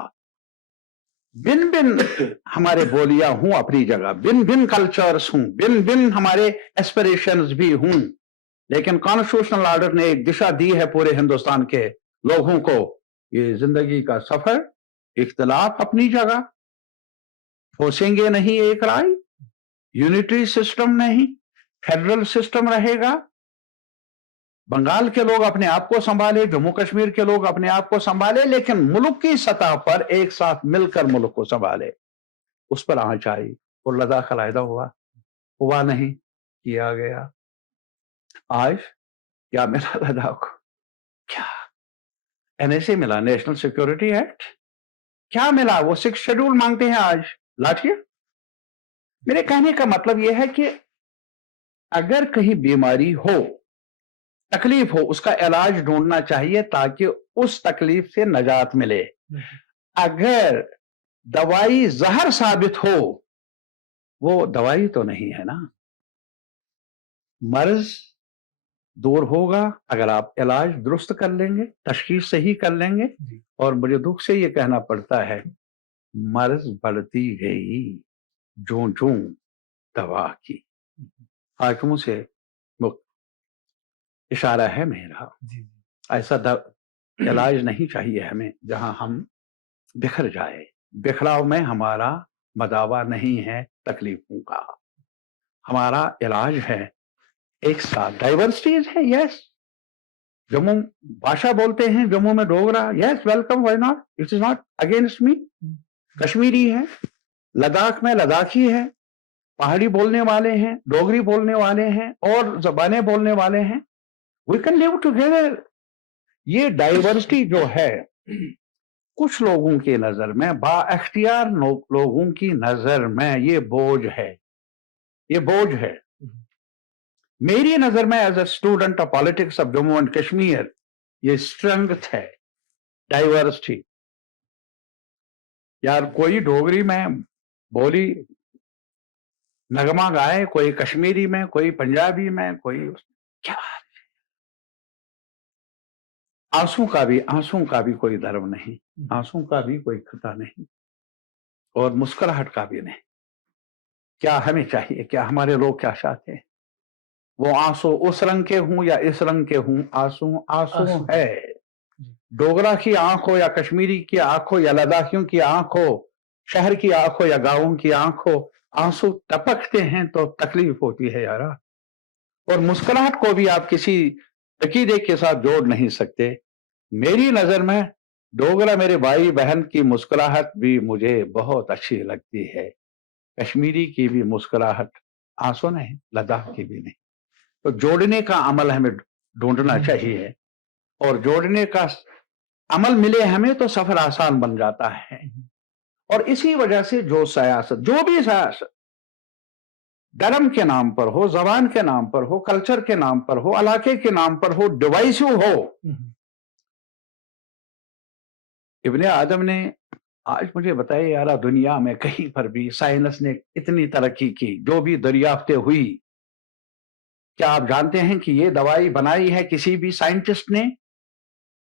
भिन्न भिन्न हमारे बोलियां हूं अपनी जगह, भिन्न भिन्न कल्चर्स हूं, भिन्न भिन्न हमारे एस्पिरेशंस भी हूं, लेकिन कॉन्स्टिट्यूशनल ऑर्डर ने एक दिशा दी है पूरे हिंदुस्तान के लोगों को। ये जिंदगी का सफर, इख्तिलाफ अपनी जगह, ठोसेंगे नहीं एक राय, यूनिटरी सिस्टम नहीं, फेडरल सिस्टम रहेगा। बंगाल के लोग अपने आप को संभाले, जम्मू कश्मीर के लोग अपने आप को संभाले, लेकिन मुल्क की सतह पर एक साथ मिलकर मुल्क को संभाले। उस पर आंच आई और लद्दाख अलहदा हुआ नहीं, किया गया। आज क्या मिला लद्दाख को? क्या एनएसए मिला, नेशनल सिक्योरिटी एक्ट। क्या मिला? वो 6 शेड्यूल मांगते हैं आज, लाठिए। मेरे कहने का मतलब यह है कि अगर कहीं बीमारी हो, तकलीफ हो, उसका इलाज ढूंढना चाहिए ताकि उस तकलीफ से नजात मिले। अगर दवाई जहर साबित हो, वो दवाई तो नहीं है ना। मर्ज दूर होगा अगर आप इलाज दुरुस्त कर लेंगे, तशखीस सही कर लेंगे। और मुझे दुख से ये कहना पड़ता है, मर्ज बढ़ती गई जो दवा की। हाकिमों से इशारा है मेरा, ऐसा इलाज नहीं चाहिए हमें जहां हम बिखर जाए। बिखराव में हमारा मदावा नहीं है तकलीफों का, हमारा इलाज है एक साथ। डाइवर्सिटीज है, यस। जम्मू भाषा बोलते हैं, जम्मू में Dogra, yes, welcome, why not, it is not against me. Kashmiri है, लद्दाख में लद्दाखी है, पहाड़ी बोलने वाले हैं, डोगरी बोलने वाले हैं, और जबानें बोलने वाले हैं। We can live together. ये डाइवर्सिटी जो है कुछ लोगों की नजर में, बाअख्तियार लोगों की नजर में ये बोझ है, ये बोझ है। मेरी नजर में as a student of politics of Jammu and Kashmir ये स्ट्रेंथ है, डाइवर्सिटी। यार कोई डोगरी में बोली नगमा गाए, कोई कश्मीरी में, कोई पंजाबी में, कोई क्या। आंसू का भी कोई धर्म नहीं, आंसू का भी कोई खता नहीं, और मुस्कुराहट का भी नहीं। क्या हमें चाहिए, क्या हमारे लोग क्या चाहते हैं? वो आंसू उस रंग के हों या इस रंग के हों, आंसू आंसू है। डोगरा की आंख हो या कश्मीरी की आंख हो या लद्दाखियों की आंख हो, शहर की आंख हो या गांवों की आंख हो, आंसू टपकते हैं तो तकलीफ होती है यारा। और मुस्कुराहट को भी आप किसी अकीदे के साथ जोड़ नहीं सकते। मेरी नजर में डोगरा मेरे भाई बहन की मुस्कुराहट भी मुझे बहुत अच्छी लगती है, कश्मीरी की भी मुस्कुराहट, आंसू नहीं, लद्दाख की भी नहीं। तो जोड़ने का अमल हमें ढूंढना चाहिए, और जोड़ने का अमल मिले हमें तो सफर आसान बन जाता है। और इसी वजह से जो सियासत, जो भी सियासत धर्म के नाम पर हो, जबान के नाम पर हो, कल्चर के नाम पर हो, इलाके के नाम पर हो, डिवाइसिव हो, इब्ने आदम ने, आज मुझे बताइए यार, दुनिया में कहीं पर भी साइंस ने इतनी तरक्की की, जो भी दरियाफ्तें हुई, क्या आप जानते हैं कि ये दवाई बनाई है किसी भी साइंटिस्ट ने?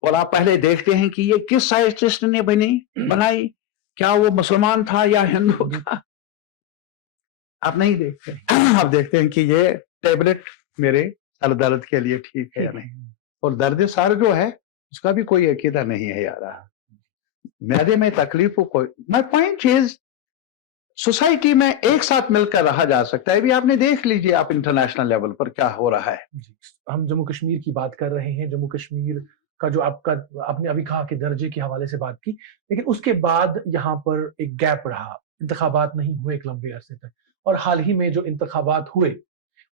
और आप पहले देखते हैं कि ये किस साइंटिस्ट ने बनाई, क्या वो मुसलमान था या हिंदू था? आप नहीं देखते। आप देखते हैं कि ये टेबलेट मेरे सर दर्द के लिए ठीक है या नहीं, और दर्द सर जो है उसका भी कोई अकीदा नहीं है यार। मैदे में तकलीफ को कोई, माय पॉइंट इज, सोसाइटी में एक साथ मिलकर रहा जा सकता है। अभी आपने देख लीजिए आप इंटरनेशनल लेवल पर क्या हो रहा है। हम जम्मू कश्मीर की बात कर रहे हैं, जम्मू कश्मीर का जो आपने अभी कहा कि दर्जे के हवाले से बात की, लेकिन उसके बाद यहाँ पर एक गैप रहा, इंतखाबात नहीं हुए एक लंबे अरसे तक, और हाल ही में जो इंतखाबात हुए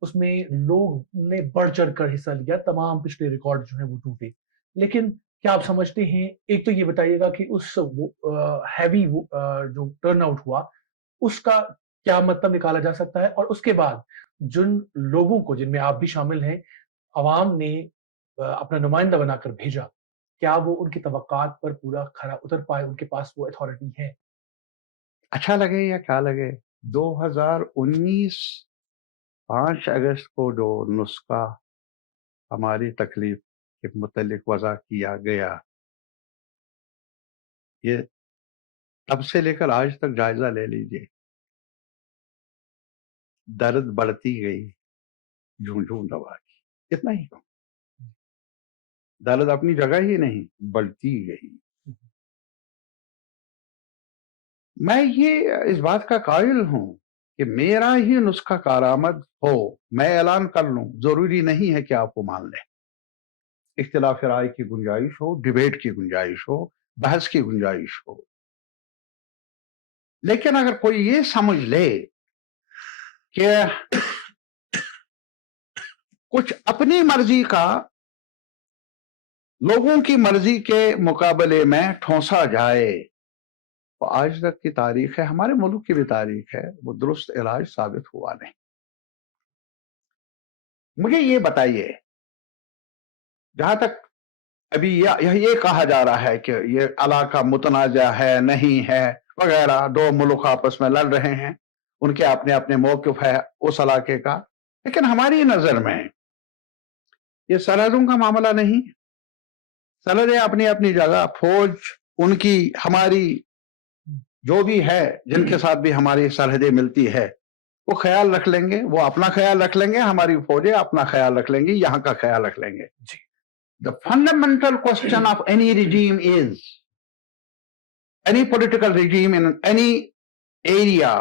उसमें लोग ने बढ़ चढ़ कर हिस्सा लिया, तमाम पिछले रिकॉर्ड जो है वो टूटे। लेकिन क्या आप समझते हैं, एक तो ये बताइएगा कि उस हैवी जो टर्नआउट हुआ उसका क्या मतलब निकाला जा सकता है, और उसके बाद जिन लोगों को, जिनमें आप भी शामिल हैं, अवाम ने अपना नुमाइंदा बनाकर भेजा, क्या वो उनकी तवक्कात पर पूरा खरा उतर पाए? उनके पास वो अथॉरिटी है? अच्छा लगे या क्या लगे, 2019 5 अगस्त को जो नुस्खा हमारी तकलीफ के मुतालिक वज़ा किया गया, ये तब से लेकर आज तक जायजा ले लीजिए, दर्द बढ़ती गई झूं-झूं दवा की, इतना ही कहूं। दर्द अपनी जगह ही नहीं, बढ़ती गई। मैं ये इस बात का कायल हूं कि मेरा ही नुस्खा कारामद हो, मैं ऐलान कर लूं, जरूरी नहीं है कि आप वो मान लें। इख्तिलाफ राय की गुंजाइश हो, डिबेट की गुंजाइश हो, बहस की गुंजाइश हो, लेकिन अगर कोई ये समझ ले कि कुछ अपनी मर्जी का लोगों की मर्जी के मुकाबले में ठोंसा जाए, तो आज तक की तारीख है, हमारे मुल्क की भी तारीख है, वो दुरुस्त इलाज साबित हुआ नहीं। मुझे ये बताइए, जहां तक अभी ये कहा जा रहा है कि ये इलाका मुतनाज़ा है, नहीं है वगैरह, दो मुल्क आपस में लड़ रहे हैं, उनके अपने अपने मौक़िफ़ है उस इलाके का, लेकिन हमारी नजर में ये सरहदों का मामला नहीं। सरहदें अपनी अपनी जगह, फौज उनकी, हमारी जो भी है, जिनके साथ भी हमारी सरहदें मिलती है, वो ख्याल रख लेंगे, वो अपना ख्याल रख लेंगे, हमारी फौजें अपना ख्याल रख लेंगी, यहाँ का ख्याल रख लेंगे। The fundamental question of any regime is, any political regime in any area,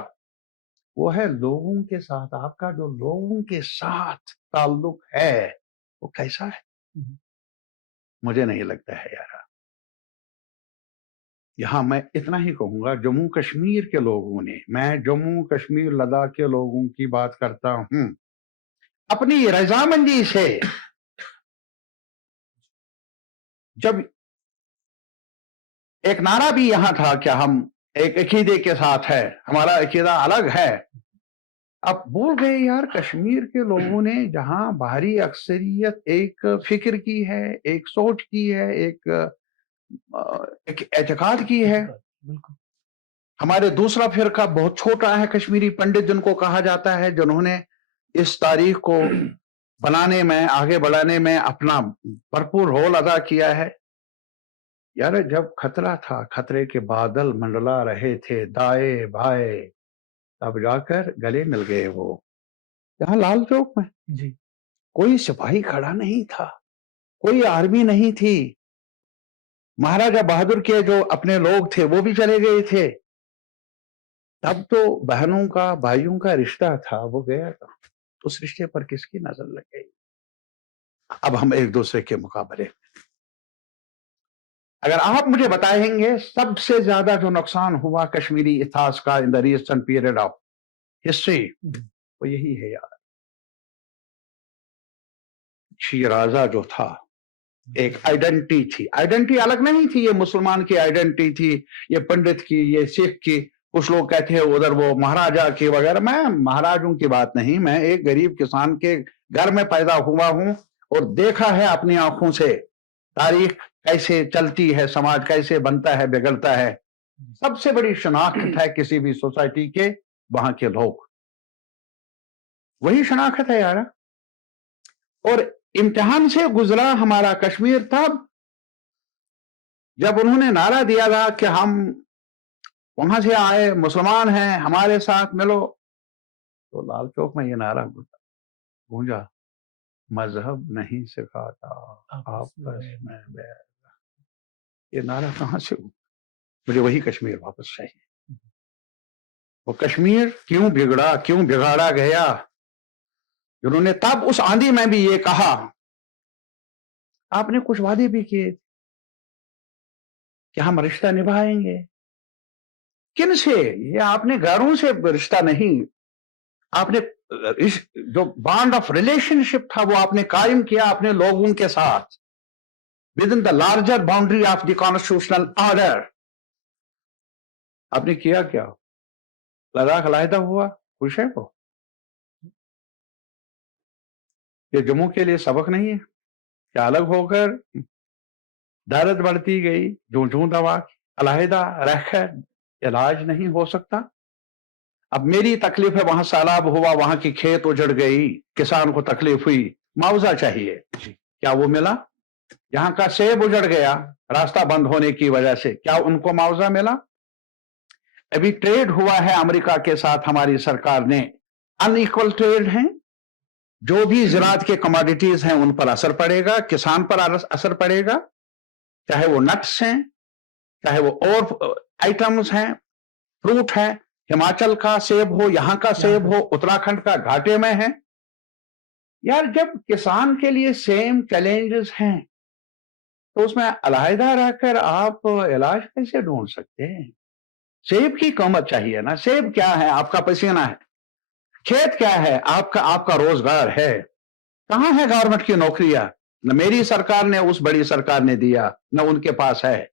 वो है लोगों के साथ, आपका जो लोगों के साथ ताल्लुक है वो कैसा है। मुझे नहीं लगता है यार। यहां मैं इतना ही कहूंगा, जम्मू कश्मीर के लोगों ने, मैं जम्मू कश्मीर लद्दाख के लोगों की बात करता हूं, अपनी रजामंदी से जब एक नारा भी यहां था कि हम एक अकीदे के साथ है, हमारा अकीदा अलग है, अब बोल गए यार कश्मीर के लोगों ने, जहां बाहरी अक्सरियत एक फिक्र की है, एक सोच की है, एक एतकाद की है। हमारे दूसरा फिरका बहुत छोटा है, कश्मीरी पंडित जिनको कहा जाता है, जिन्होंने इस तारीख को बनाने में, आगे बढ़ाने में अपना भरपूर रोल अदा किया है। यार जब खतरा था, खतरे के बादल मंडला रहे थे दाएं बाएं, तब जाकर गले मिल गए वो। यहाँ लाल चौक में जी कोई सिपाही खड़ा नहीं था, कोई आर्मी नहीं थी, महाराजा बहादुर के जो अपने लोग थे वो भी चले गए थे, तब तो बहनों का, भाइयों का रिश्ता था, वो गया था। उस रिश्ते पर किसकी नजर लग गई? अब हम एक दूसरे के मुकाबले, اگر آپ مجھے بتائیں گے سب سے زیادہ جو نقصان ہوا کشمیری اتہاس کا in the recent period of history وہ یہی ہے یار. شیرازہ جو تھا ایک آئیڈینٹی تھی, آئیڈینٹی الگ نہیں تھی, یہ مسلمان کی آئیڈینٹی تھی, یہ پنڈت کی, یہ سکھ کی. کچھ لوگ کہتے ہیں ادھر وہ مہاراجا کی وغیرہ. میں مہاراجوں کی بات نہیں, میں ایک غریب کسان کے گھر میں پیدا ہوا ہوں اور دیکھا ہے اپنی آنکھوں سے تاریخ کیسے چلتی ہے, سماج کیسے بنتا ہے بگڑتا ہے. سب سے بڑی شناخت ہے کسی بھی سوسائٹی کے وہاں کے لوگ, وہی شناخت ہے یار. اور امتحان سے گزرا ہمارا کشمیر تب جب انہوں نے نعرہ دیا تھا کہ ہم وہاں سے آئے, مسلمان ہیں, ہمارے ساتھ ملو. تو لال چوک میں یہ نعرہ گونجا, مذہب نہیں سکھاتا آپس میں بیٹھ. یہ نعرہ کہاں سے ہوا؟ مجھے وہی کشمیر واپس چاہیے. وہ کشمیر کیوں بگڑا, کیوں بگاڑا گیا؟ جنہوں نے تب اس آندھی میں بھی یہ کہا. آپ نے کچھ وعدے بھی کیے کہ ہم رشتہ نبھائیں گے. کن سے؟ یہ آپ نے گھروں سے رشتہ نہیں, آپ نے جو بانڈ آف ریلیشن شپ تھا وہ آپ نے قائم کیا اپنے لوگوں کے ساتھ with in the larger boundary of the constitutional order. آپ نے کیا کیا؟ لداخ علیحدہ ہوا, خوش ہے وہ؟ یہ جموں کے لیے سبق نہیں ہے کہ الگ ہو کر درد بڑھتی گئی, جوں دوا علیحدہ رہ کر علاج نہیں ہو سکتا. اب میری تکلیف ہے, وہاں سیلاب ہوا, وہاں کی کھیت اجڑ گئی, کسان کو تکلیف ہوئی, معاوضہ چاہیے. کیا وہ ملا؟ یہاں کا سیب اجڑ گیا راستہ بند ہونے کی وجہ سے, کیا ان کو معاوضہ ملا؟ ابھی ٹریڈ ہوا ہے امریکہ کے ساتھ ہماری سرکار نے, ان ایکول ٹریڈ ہیں. جو بھی زراعت کے کموڈیٹیز ہیں ان پر اثر پڑے گا, کسان پر اثر پڑے گا, چاہے وہ نٹس ہیں, چاہے وہ اور آئٹمز ہیں, فروٹ ہے. ہماچل کا سیب ہو, یہاں کا سیب ہو, اتراکھنڈ کا گھاٹے میں ہے. یار جب کسان کے لیے سیم چیلنجز ہیں تو اس میں علیحدہ رہ کر آپ علاج کیسے ڈھونڈ سکتے ہیں؟ سیب کی قیمت چاہیے نا. سیب کیا ہے؟ آپ کا پسینہ ہے. کھیت کیا ہے؟ آپ کا روزگار ہے. کہاں ہے گورنمنٹ کی نوکریاں؟ نہ میری سرکار نے, اس بڑی سرکار نے دیا, نہ ان کے پاس ہے.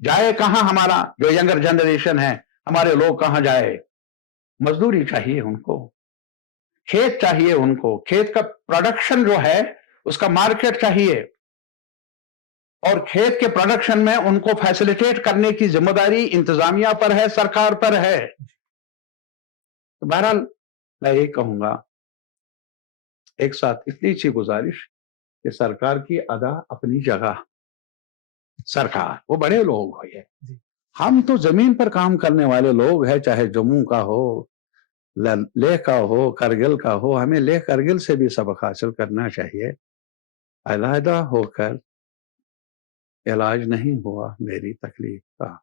جائے کہاں ہمارا جو ینگر جنریشن ہے, ہمارے لوگ کہاں جائے؟ مزدوری چاہیے ان کو, کھیت چاہیے ان کو, کھیت کا پروڈکشن جو ہے اس کا مارکیٹ چاہیے, اور کھیت کے پروڈکشن میں ان کو فیسلیٹیٹ کرنے کی ذمہ داری انتظامیہ پر ہے, سرکار پر ہے. بہرحال میں یہ کہوں گا ایک ساتھ اتنی سی گزارش کہ سرکار کی ادا اپنی جگہ, سرکار وہ بڑے لوگ ہوئے, ہم تو زمین پر کام کرنے والے لوگ ہیں, چاہے جموں کا ہو, لیہ کا ہو, کرگل کا ہو. ہمیں لیہ کرگل سے بھی سبق حاصل کرنا چاہیے. علیحدہ ہو کر علاج نہیں ہوا میری تکلیف کا.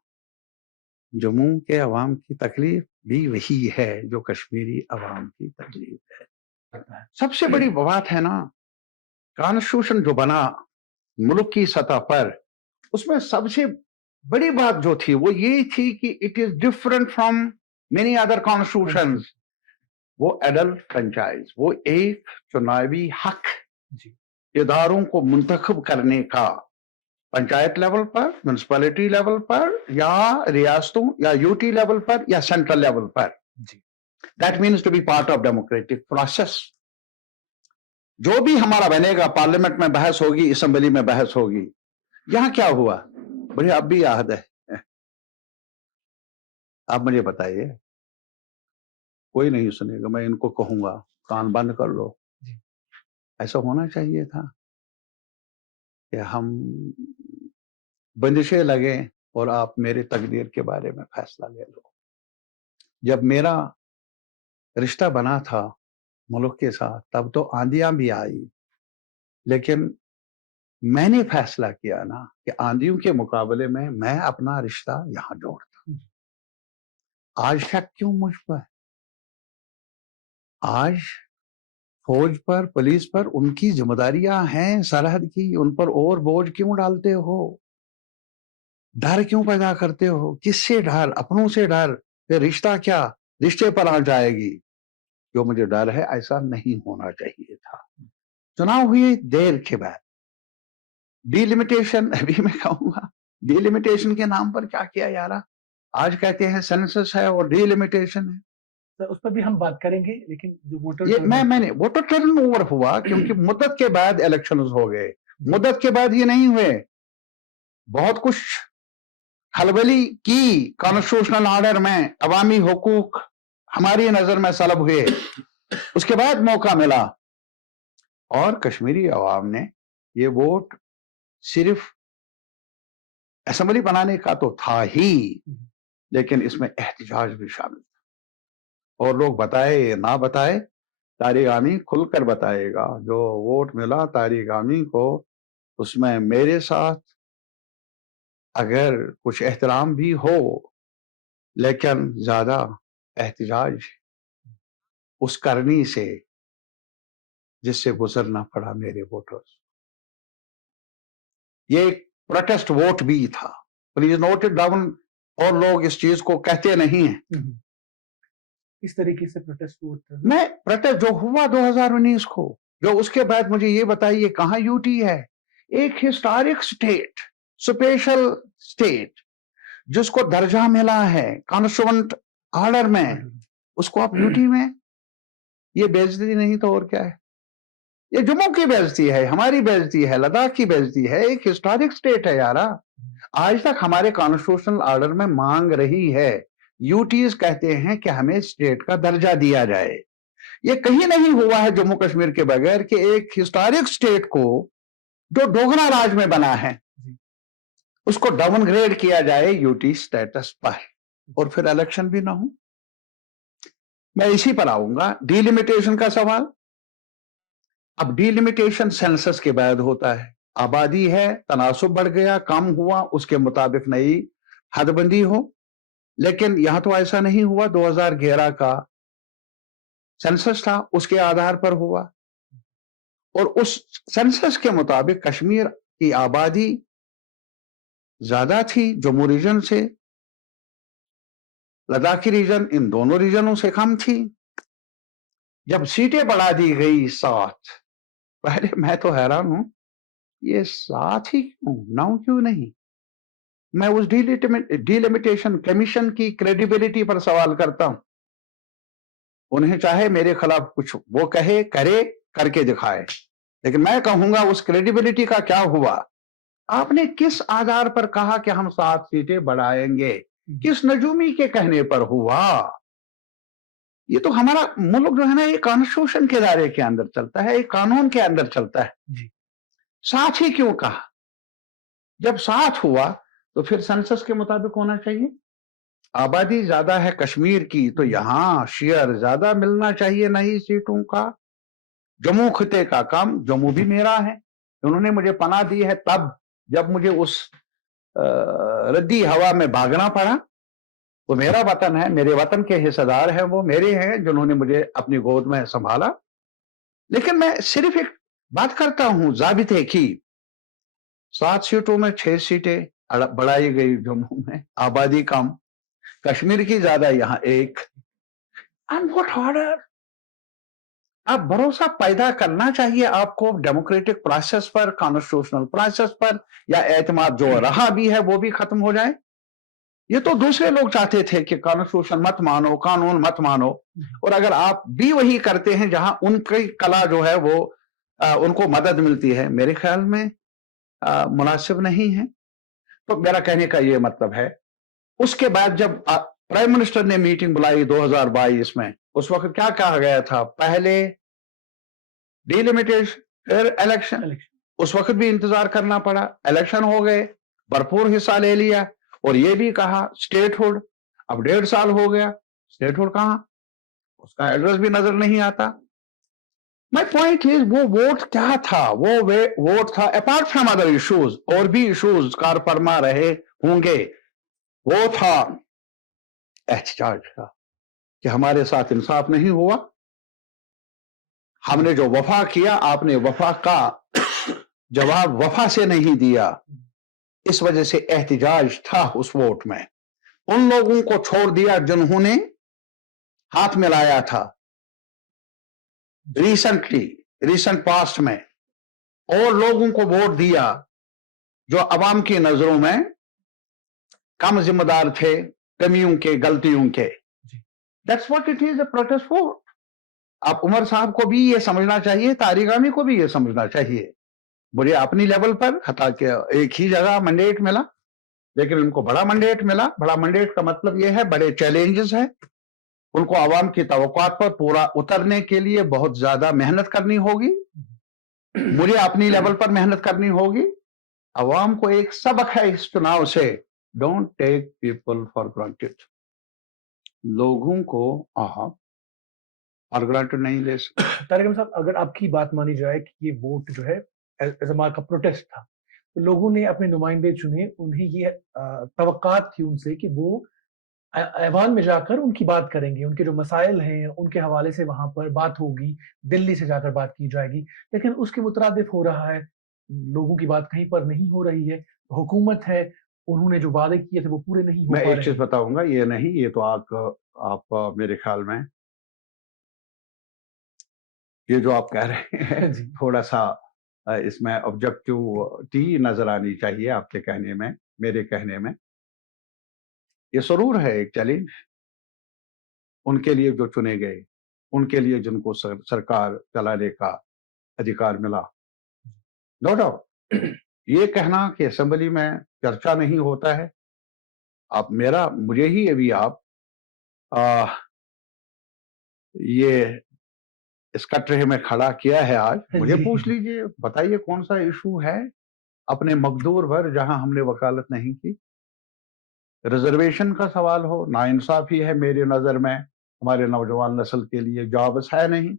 جموں کے عوام کی تکلیف بھی وہی ہے جو کشمیری عوام کی تکلیف ہے. سب سے بڑی بات ہے نا, کانسٹیٹیوشن جو بنا ملک کی سطح پر, اس میں سب سے بڑی بات جو تھی وہ یہ تھی کہ it is different from many other constitutions. وہ ایڈلٹ فرنچائز, وہ ایک چناوی حق اداروں کو منتخب کرنے کا, پنچایت لیول پر, میونسپلٹی لیول پر, یا ریاستوں یا یوٹی لیول پر, یا سینٹرل لیول پر. That means to be part of democratic process. جو بھی ہمارا بنے گا, پارلیمنٹ میں بحث ہوگی, اسمبلی میں بحث ہوگی. یہاں کیا ہوا مجھے اب بھی یاد ہے, آپ مجھے بتائیے, کوئی نہیں سنے گا, میں ان کو کہوں گا کان بند کر لو. ایسا ہونا چاہیے تھا کہ ہم بندشیں لگیں اور آپ میرے تقدیر کے بارے میں فیصلہ لے لو. جب میرا رشتہ بنا تھا ملک کے ساتھ تب تو آندیاں بھی آئی, لیکن میں نے فیصلہ کیا نا کہ آندھیوں کے مقابلے میں میں اپنا رشتہ یہاں جوڑتا ہوں. آج شک کیوں مجھ پر؟ آج فوج پر, پولیس پر ان کی ذمہ داریاں ہیں سرحد کی, ان پر اور بوجھ کیوں ڈالتے ہو؟ डर क्यों पैदा करते हो? किससे डर? अपनों से डर? फिर रिश्ता क्या? रिश्ते पर आ जाएगी। जो मुझे डर है ऐसा नहीं होना चाहिए था। चुनाव हुए देर के बाद, डिलिमिटेशन, अभी मैं कहूंगा डिलिमिटेशन के नाम पर क्या किया यार। आज कहते हैं सेंसस है और डिलिमिटेशन है। तो उस पर भी हम बात करेंगे, लेकिन जो वोटर ये मैंने वोटर टर्न ओवर हुआ क्योंकि मुद्दत के बाद इलेक्शंस हो गए। मुद्दत के बाद ये नहीं हुए, बहुत कुछ खलबली की कॉन्स्टिट्यूशनल ऑर्डर में, अवामी हुकूक हमारी नजर में सलब हुए। उसके बाद मौका मिला और कश्मीरी अवाम ने ये वोट सिर्फ असेंबली बनाने का तो था ही, लेकिन इसमें एहतजाज भी शामिल था। और लोग बताए ना बताए, तारिक आमी खुलकर बताएगा। जो वोट मिला तारिक आमी को, उसमें मेरे साथ अगर कुछ एहतराम भी हो, लेकिन ज्यादा एहतजाज उस करनी से जिससे गुजरना पड़ा मेरे वोटर्स। ये एक प्रोटेस्ट वोट भी था, प्लीज नोट इट डाउन। और लोग इस चीज को कहते नहीं हैं। इस तरीके से प्रोटेस्ट वोट था। मैं प्रोटेस्ट जो हुआ 2019 को, जो उसके बाद मुझे ये बताइए कहाँ यूटी है? एक हिस्टोरिक स्टेट, स्पेशल स्टेट, जिसको दर्जा मिला है कॉन्स्टिट्यूएंट ऑर्डर में, उसको आप यूटी में ये बेइज्जती नहीं तो और क्या है? ये जम्मू की बेइज्जती है, हमारी बेइज्जती है, लद्दाख की बेइज्जती है। एक हिस्टोरिक स्टेट है यारा। आज तक हमारे कॉन्स्टिट्यूशनल ऑर्डर में मांग रही है, यूटीज कहते हैं कि हमें स्टेट का दर्जा दिया जाए। ये कहीं नहीं हुआ है जम्मू कश्मीर के बगैर कि एक हिस्टोरिक स्टेट को जो डोगरा राज में बना है उसको डाउनग्रेड किया जाए यूटी स्टेटस पर, और फिर इलेक्शन भी ना हो। मैं इसी पर आऊंगा, डिलिमिटेशन का सवाल। अब डिलिमिटेशन सेंसस के बाद होता है, आबादी है, तनासुब बढ़ गया, कम हुआ, उसके मुताबिक नई हदबंदी हो। लेकिन यहां तो ऐसा नहीं हुआ। 2011 का सेंसस था, उसके आधार पर हुआ, और उस सेंसस के मुताबिक कश्मीर की आबादी ज्यादा थी जम्मू रीजन से, लद्दाखी रीजन इन दोनों रीजनों से कम थी। जब सीटें बढ़ा दी गई 7, पहले मैं तो हैरान हूं, ये 7 ही क्यों, 9 क्यों नहीं? मैं उस डिलिमिटेशन कमीशन की क्रेडिबिलिटी पर सवाल करता हूं। उन्हें चाहे मेरे खिलाफ कुछ वो कहे, करे, करके दिखाए, लेकिन मैं कहूंगा उस क्रेडिबिलिटी का क्या हुआ? आपने किस आधार पर कहा कि हम 7 सीटें बढ़ाएंगे? किस नजूमी के कहने पर हुआ? ये तो हमारा मुल्क जो है ना, ये कॉन्स्टिट्यूशन के दायरे के अंदर चलता है, एक कानून के अंदर चलता है। 7 ही क्यों कहा? जब 7 हुआ तो फिर सेंसस के मुताबिक होना चाहिए। आबादी ज्यादा है कश्मीर की, तो यहां शेयर ज्यादा मिलना चाहिए नई सीटों का। जम्मू खिते का कम, जम्मू भी मेरा है, उन्होंने मुझे पनाह दी है तब जब मुझे उस रद्दी हवा में भागना पड़ा। वो मेरा वतन है, मेरे वतन के हिस्सेदार हैं, वो मेरे हैं जिन्होंने मुझे अपनी गोद में संभाला। लेकिन मैं सिर्फ एक बात करता हूं जाबिते की, 7 सीटों में 6 सीटें बढ़ाई गई जम्मू में, आबादी कम, कश्मीर की ज्यादा, यहां 1। And what order? आप भरोसा पैदा करना चाहिए आपको डेमोक्रेटिक प्रोसेस पर, कॉन्स्टिट्यूशनल प्रोसेस पर, या एतमाद जो रहा भी है वो भी खत्म हो जाए। ये तो दूसरे लोग चाहते थे कि कॉन्स्टिट्यूशन मत मानो, कानून मत मानो, और अगर आप भी वही करते हैं जहां उनकी कला जो है वो उनको मदद मिलती है, मेरे ख्याल में मुनासिब नहीं है। तो मेरा कहने का ये मतलब है, उसके बाद जब प्राइम मिनिस्टर ने मीटिंग बुलाई 2022 में, उस वक्त क्या कहा गया था? पहले डिलिमिटेशन, फिर इलेक्शन। उस वक्त भी इंतजार करना पड़ा, इलेक्शन हो गए, भरपूर हिस्सा ले लिया, और ये भी कहा स्टेटहुड। अब 1.5 साल हो गया, स्टेटहुड कहां? उसका एड्रेस भी नजर नहीं आता। माय पॉइंट इज, वो वोट क्या था? वो वोट था, अपार्ट फ्रॉम अदर इश्यूज, और भी इश्यूज कार फरमा रहे होंगे, वो था एहतजाज का कि हमारे साथ इंसाफ नहीं हुआ, हमने जो वफा किया, आपने वफा का जवाब वफा से नहीं दिया। इस वजह से एहतिजाज था उस वोट में। उन लोगों को छोड़ दिया जिन्होंने हाथ मिलाया था रिसेंट पास्ट में, और लोगों को वोट दिया जो अवाम की नजरों में कम जिम्मेदार थे कमियों के, गलतियों के। That's what it is, a protest vote. आप उमर साहब को भी ये समझना चाहिए, तारिक आमी को भी ये समझना चाहिए। मुझे अपनी लेवल पर हता के एक ही जगह मैंडेट मिला, लेकिन उनको बड़ा मैंडेट मिला। बड़ा मैंडेट का मतलब ये है बड़े चैलेंजेस हैं, उनको आवाम की तवक्कुआत पर पूरा उतरने के लिए बहुत ज्यादा मेहनत करनी होगी। मुझे अपनी लेवल पर मेहनत करनी होगी। आवाम को एक सबक है इस चुनाव से, don't take people for granted. लोगों को आप फॉर ग्रांटेड नहीं ले सकते। तारिक अहमद साहब, अगर आपकी बात मानी जाए कि ये वोट जो है as a mark of protest था, तो लोगों ने अपने नुमाइंदे चुने, उन्हें ये तवक्कात थी उनसे कि वो ऐवान में जाकर उनकी बात करेंगे, उनके जो मसाइल हैं उनके हवाले से वहां पर बात होगी, दिल्ली से जाकर बात की जाएगी। लेकिन उसके मुतरादिफ हो रहा है, लोगों की बात कहीं पर नहीं हो रही है। हुकूमत है, उन्होंने जो वादे किए थे वो पूरे नहीं हो पा रहे। मैं एक चीज बताऊंगा, ये नहीं, ये तो आप मेरे ख्याल में ये जो आप कह रहे हैं थोड़ा सा इसमें ऑब्जेक्टिविटी नजर आनी चाहिए आपके कहने में, मेरे कहने में। ये जरूर है एक चैलेंज उनके लिए जो चुने गए, उनके लिए जिनको सरकार चलाने का अधिकार मिला। नो डाउट, ये कहना कि असेंबली में चर्चा नहीं होता है, आप मुझे ही अभी आप ये इस कटरे में खड़ा किया है आज, मुझे पूछ लीजिए, बताइए कौन सा इशू है अपने मकदूर पर जहां हमने वकालत नहीं की। रिजर्वेशन का सवाल हो, नाइंसाफी है मेरे नजर में, हमारे नौजवान नस्ल के लिए जॉब्स है नहीं,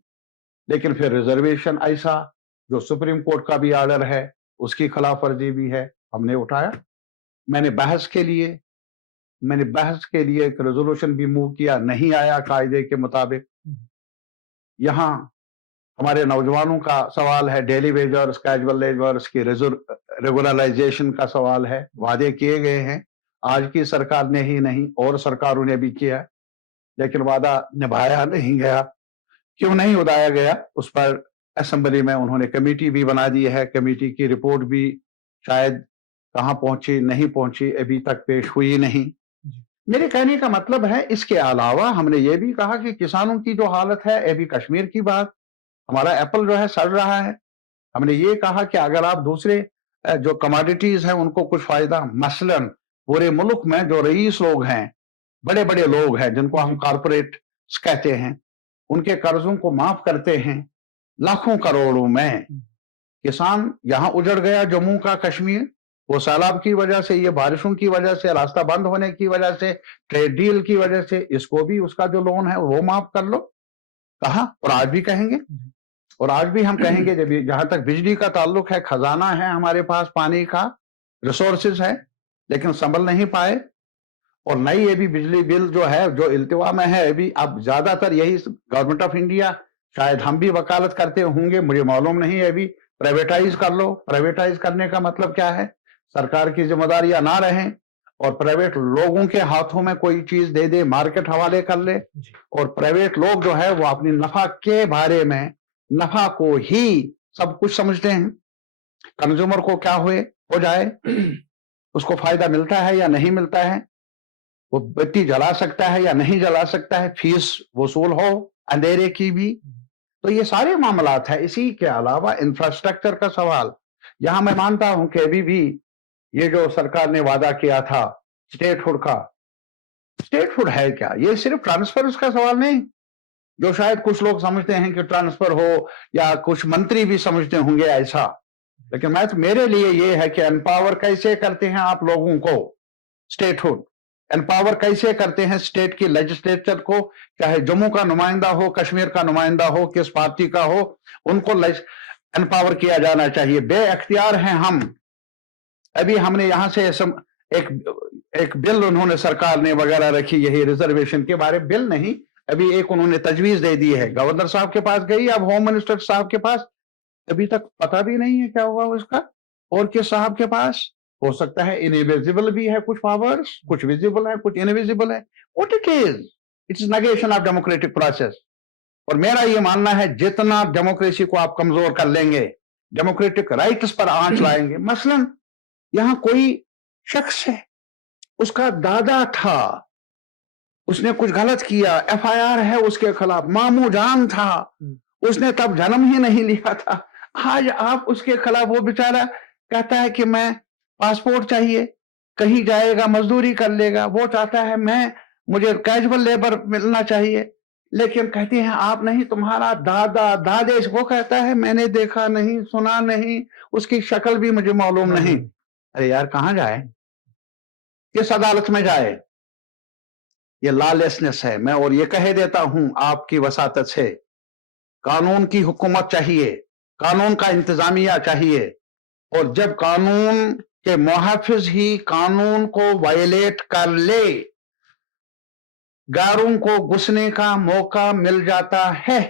लेकिन फिर रिजर्वेशन ऐसा जो सुप्रीम कोर्ट का भी ऑर्डर है उसकी खिलाफ वर्जी भी है, हमने उठाया। मैंने बहस के लिए एक रेजोल्यूशन भी मूव किया, नहीं आया कायदे के मुताबिक। यहाँ हमारे नौजवानों का सवाल है, डेली वेजर्स, कैजुअल लेबर्स की रेगुलराइजेशन का सवाल है। वादे किए गए हैं, आज की सरकार ने ही नहीं और सरकारों ने भी किया, लेकिन वादा निभाया नहीं गया। क्यों नहीं उठाया गया, उस पर असेंबली में उन्होंने कमेटी भी बना दी है। कमेटी की रिपोर्ट भी शायद कहाँ पहुंची, नहीं पहुंची, अभी तक पेश हुई नहीं। मेरे कहने का मतलब है, इसके अलावा हमने ये भी कहा कि किसानों की जो हालत है, अभी कश्मीर की बात, हमारा एप्पल जो है सड़ रहा है। हमने ये कहा कि अगर आप दूसरे जो कमोडिटीज हैं उनको कुछ फायदा, मसलन पूरे मुल्क में जो रईस लोग हैं, बड़े बड़े लोग हैं जिनको हम कॉरपोरेट कहते हैं, उनके कर्जों को माफ करते हैं लाखों करोड़ों में। किसान यहाँ उजड़ गया, जम्मू का, कश्मीर, वो सैलाब की वजह से, ये बारिशों की वजह से, रास्ता बंद होने की वजह से, ट्रेड डील की वजह से, इसको भी उसका जो लोन है वो माफ कर लो, कहा। और आज भी कहेंगे, और आज भी हम कहेंगे, जब जहां तक बिजली का ताल्लुक है, खजाना है हमारे पास, पानी का रिसोर्सेज है, लेकिन संभल नहीं पाए। और नई ये भी बिजली बिल जो है, जो इल्तिवा में है अभी, अब ज्यादातर यही गवर्नमेंट ऑफ इंडिया, शायद हम भी वकालत करते होंगे, मुझे मालूम नहीं है, अभी प्राइवेटाइज कर लो। प्राइवेटाइज करने का मतलब क्या है, सरकार की जिम्मेदारियां ना रहें और प्राइवेट लोगों के हाथों में कोई चीज दे दे, मार्केट हवाले कर ले, और प्राइवेट लोग जो है वो अपनी नफा के बारे में, नफा को ही सब कुछ समझते हैं। कंज्यूमर को क्या हो जाए, उसको फायदा मिलता है या नहीं मिलता है, वो बत्ती जला सकता है या नहीं जला सकता है, फीस वसूल हो अंधेरे की भी, तो ये सारे मामलात है। इसी के अलावा इंफ्रास्ट्रक्चर का सवाल, यहां मैं मानता हूं कि अभी भी ये जो सरकार ने वादा किया था स्टेटहुड का, स्टेटहुड है क्या? ये सिर्फ ट्रांसफर का सवाल नहीं, जो शायद कुछ लोग समझते हैं कि ट्रांसफर हो, या कुछ मंत्री भी समझते होंगे ऐसा, लेकिन मेरे लिए ये है कि एम्पावर कैसे करते हैं आप लोगों को, स्टेटहुड एम्पावर कैसे करते हैं स्टेट की लेजिस्लेचर को, चाहे जम्मू का नुमाइंदा हो, कश्मीर का नुमाइंदा हो, किस पार्टी का हो, उनको एम्पावर किया जाना चाहिए। बेअख्तियार हैं हम। अभी हमने यहां से एक बिल उन्होंने, सरकार ने वगैरह रखी, यही रिजर्वेशन के बारे, बिल नहीं, अभी एक उन्होंने तजवीज दे दी है, गवर्नर साहब के पास गई, अब होम मिनिस्टर साहब के पास, अभी तक पता भी नहीं है क्या हुआ उसका, और किस साहब के पास। हो सकता है इनविजिबल भी है कुछ पावर्स, कुछ विजिबल है, कुछ इनविजिबल है. What it is negation of democratic process. और मेरा ये मानना है जितना डेमोक्रेसी को आप कमजोर कर लेंगे, डेमोक्रेटिक राइट्स पर आंच लाएंगे. मसलन यहां कोई शख्स है, उसका दादा था, उसने कुछ गलत किया, एफआईआर है उसके खिलाफ, मामू जान था, उसने तब जन्म ही नहीं लिया था. आज आप उसके खिलाफ, वो बेचारा कहता है कि मैं पासपोर्ट चाहिए, कहीं जाएगा मजदूरी कर लेगा, वो चाहता है मुझे कैजुअल लेबर मिलना चाहिए, लेकिन कहते हैं आप नहीं, तुम्हारा दादा दादे. वो कहता है मैंने देखा नहीं, सुना नहीं, उसकी शक्ल भी मुझे मालूम नहीं. अरे यार कहां जाए, किस अदालत में जाए? ये लॉलेसनेस है. मैं और ये कह देता हूं आपकी वसातत से, कानून की हुकूमत चाहिए, कानून का इंतजामिया चाहिए. और जब कानून के मुहाफिज ही कानून को वायलेट कर ले, गैरों को घुसने का मौका मिल जाता है,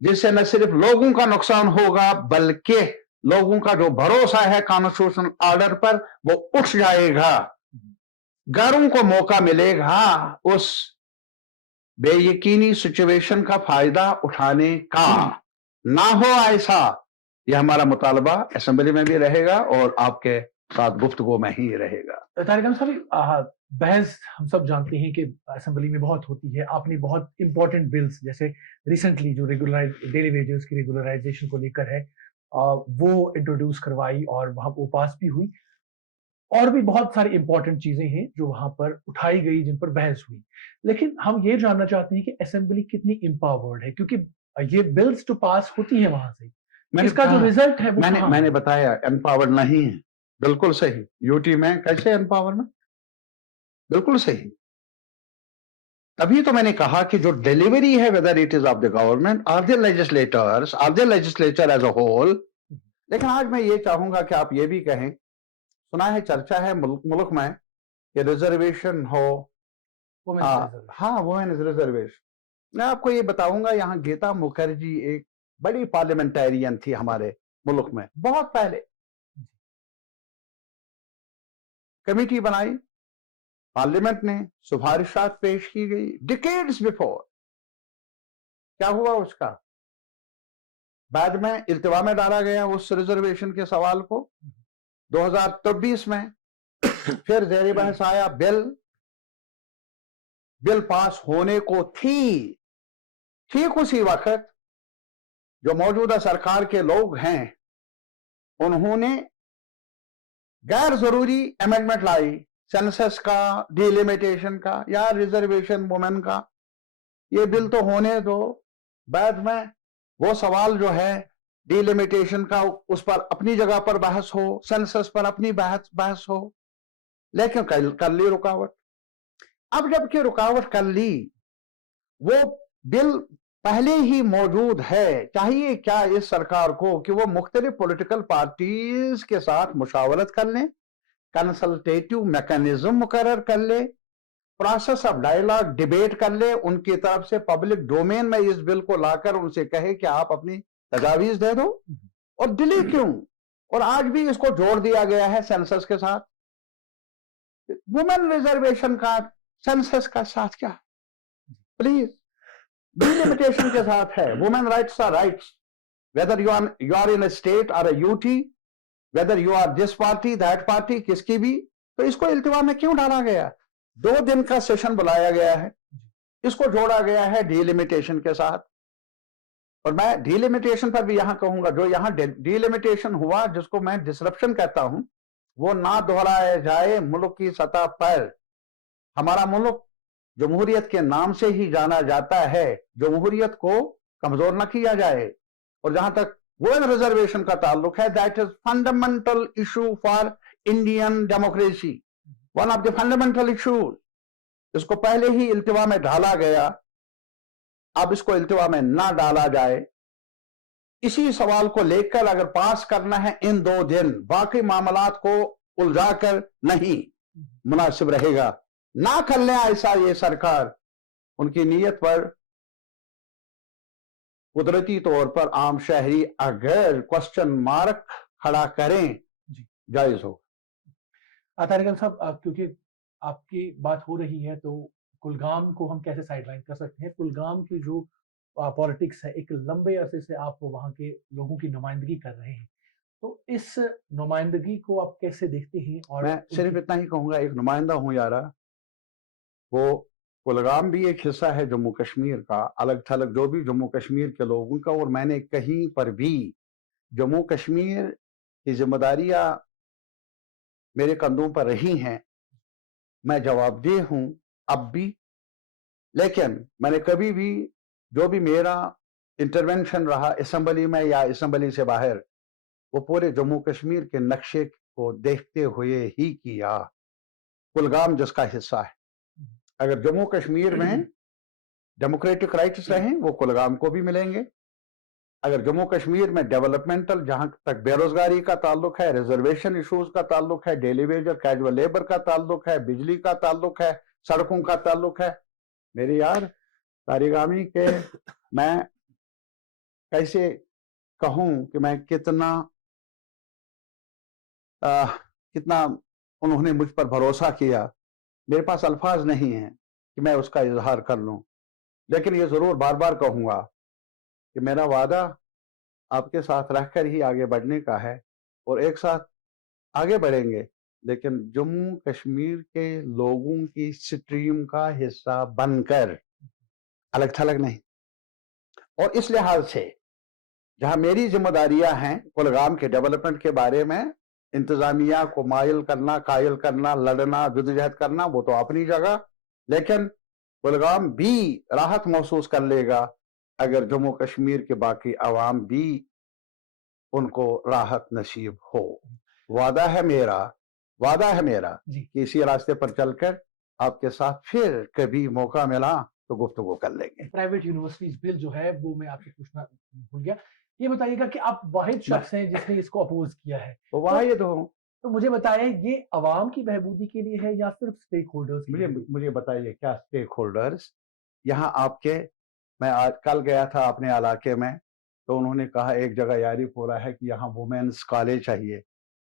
जिससे न सिर्फ लोगों का नुकसान होगा बल्कि लोगों का जो भरोसा है कॉन्स्टिट्यूशनल ऑर्डर पर वो उठ जाएगा. गैरों को मौका मिलेगा उस बेयकीनी सिचुएशन का फायदा उठाने का. ना हो ऐसा, यह हमारा मुतालबा असेंबली में भी रहेगा और आपके साथ गुफ्तगू में ही रहेगा. तारिक अहमद साहब, बहस हम सब जानते हैं कि असेंबली में बहुत होती है. आपने बहुत इंपॉर्टेंट बिल्स, जैसे रिसेंटली जो डेली वेजेस की रेगुलराइजेशन को लेकर है, वो इंट्रोड्यूस करवाई और वहां वो पास भी हुई. और भी बहुत सारी इंपॉर्टेंट चीजें हैं जो वहां पर उठाई गई, जिन पर बहस हुई. लेकिन हम ये जानना चाहते हैं कि असेंबली कितनी एम्पावर्ड है, क्योंकि ये बिल्स तो पास होती है वहां से, इसका जो रिजल्ट है वो मैंने बताया एम्पावर्ड नहीं है. बिल्कुल सही. यूटी में कैसे एम्पावरमेंट? बिल्कुल सही. तभी तो मैंने कहा कि जो डिलीवरी है, whether it is of the government और द लेजिस्लेटर्स और the legislature as a whole. लेकिन आज मैं ये चाहूंगा कि आप ये भी कहें, सुना है, चर्चा है मुल्क में कि रिजर्वेशन हो. हाँ, वुमेन रिजर्वेशन. मैं आपको ये बताऊंगा, यहाँ गीता मुखर्जी एक बड़ी पार्लियामेंटेरियन थी हमारे मुल्क में. बहुत पहले कमेटी बनाई, पार्लियामेंट ने सिफारिशात पेश की गई, डिकेड्स बिफोर. क्या हुआ उसका? बाद में इल्तिवा में डाला गया उस रिजर्वेशन के सवाल को. 2023 में फिर ज़ेर बहस आया बिल पास होने को थी. ठीक उसी वक्त जो मौजूदा सरकार के लोग हैं, उन्होंने गैर जरूरी अमेंडमेंट लाई, सेंसस का, डिलिमिटेशन का या रिजर्वेशन वुमेन का. ये बिल तो होने दो, बाद में वो सवाल जो है डिलिमिटेशन का, उस पर अपनी जगह पर बहस हो, सेंसस पर अपनी बहस हो. लेकिन कर ली रुकावट. अब जबकि रुकावट कर ली, वो बिल पहले ही मौजूद है. चाहिए क्या इस सरकार को कि वो मुख्तलिफ पॉलिटिकल पार्टीज के साथ मुशावरत कर लें, कंसल्टेटिव मैकेनिज्म मुकर्रर कर ले, प्रोसेस ऑफ डायलॉग डिबेट कर ले, उनकी तरफ से पब्लिक डोमेन में इस बिल को लाकर उनसे कहे कि आप अपनी तजावीज दे दो. और डिले क्यों? और आज भी इसको जोड़ दिया गया है सेंसस के साथ. वुमेन रिजर्वेशन का सेंसस का साथ क्या? प्लीज, डिलिमिटेशन के साथ है. Women rights are rights, whether you are in a state or a UT, whether you are this party that party, किसकी भी. तो इसको इल्तिवा में क्यों डाला गया? 2 दिन का सेशन बुलाया गया है, इसको जोड़ा गया है डिलिमिटेशन के साथ. और मैं डिलिमिटेशन पर भी यहां कहूंगा, जो यहां डिलिमिटेशन हुआ, जिसको मैं डिसरप्शन कहता हूं, वो ना दोहराया जाए मुल्क की सतह पर. हमारा मुल्क जमहूरियत के नाम से ही जाना जाता है, जमहूरियत को कमजोर न किया जाए. और जहां तक वुमेन रिजर्वेशन का ताल्लुक है, that is fundamental issue for Indian democracy, one of the fundamental issues. इसको पहले ही इल्तिवा में डाला गया, अब इसको इल्तिवा में ना डाला जाए. इसी सवाल को लेकर अगर पास करना है इन 2 दिन, बाकी मामलात को उलझाकर नहीं मुनासिब रहेगा. ना कर ले ऐसा ये सरकार, उनकी नीयत पर कुदरती तौर पर आम शहरी अगर क्वेश्चन मार्क खड़ा करें, जायज हो. طارق صاحب کیونکہ آپ کی بات ہو رہی ہے تو کلگام کو ہم کیسے سائڈ لائن کر سکتے ہیں. کلگام کی جو پالیٹکس ہے، ایک لمبے عرصے سے آپ وہاں کے لوگوں کی نمائندگی کر رہے ہیں، تو اس نمائندگی کو آپ کیسے دیکھتے ہیں؟ اور میں صرف اتنا ہی کہوں گا، ایک نمائندہ ہوں یارا، وہ کلگام بھی ایک حصہ ہے جموں کشمیر کا، الگ تھلگ جو بھی جموں کشمیر کے لوگوں کا، اور میں نے کہیں پر بھی جموں کشمیر کی ذمہ داریاں میرے کندھوں پر رہی ہیں، میں جواب دہ ہوں اب بھی، لیکن میں نے کبھی بھی جو بھی میرا انٹرونشن رہا اسمبلی میں یا اسمبلی سے باہر، وہ پورے جموں کشمیر کے نقشے کو دیکھتے ہوئے ہی کیا. کلگام جس کا حصہ ہے، اگر جموں کشمیر میں ڈیموکریٹک رائٹس رہیں وہ کلگام کو بھی ملیں گے. اگر جموں کشمیر میں ڈیولپمنٹل، جہاں تک بے روزگاری کا تعلق ہے، ریزرویشن ایشوز کا تعلق ہے، ڈیلی ویجر کیجول لیبر کا تعلق ہے، بجلی کا تعلق ہے، سڑکوں کا تعلق ہے، میرے یار طارقامی کے میں کیسے کہوں کہ میں کتنا انہوں نے مجھ پر بھروسہ کیا، میرے پاس الفاظ نہیں ہیں کہ میں اس کا اظہار کر لوں، لیکن یہ ضرور بار بار کہوں گا کہ میرا وعدہ آپ کے ساتھ رہ کر ہی آگے بڑھنے کا ہے، اور ایک ساتھ آگے بڑھیں گے، لیکن جموں کشمیر کے لوگوں کی سٹریم کا حصہ بن کر، الگ تھلگ نہیں. اور اس لحاظ سے جہاں میری ذمہ داریاں ہیں کلگام کے ڈیولپمنٹ کے بارے میں، انتظامیہ کو مائل کرنا، قائل کرنا، لڑنا، جدوجہد کرنا، وہ تو اپنی جگہ، لیکن کلگام بھی راحت محسوس کر لے گا اگر جموں کشمیر کے باقی عوام بھی ان کو راحت نصیب ہو. وعدہ ہے میرا کہ اسی راستے پر چل کر آپ کے ساتھ پھر کبھی موقع ملا تو گفتگو کر لیں گے. پرائیویٹ یونیورسٹیز بل جو ہے وہ میں آپ سے پوچھنا بھول گیا، یہ بتائیے گا کہ آپ واحد شخص ہیں جس نے اس کو اپوز کیا ہے، واحد ہوں تو مجھے بتائیں یہ عوام کی بہبودی کے لیے ہے یا صرف اسٹیک ہولڈرز؟ مجھے بتائیے کیا اسٹیک ہولڈرز یہاں آپ کے. میں آج کل گیا تھا اپنے علاقے میں، تو انہوں نے کہا ایک جگہ یاری پورا ہے کہ یہاں وومینز کالج چاہیے.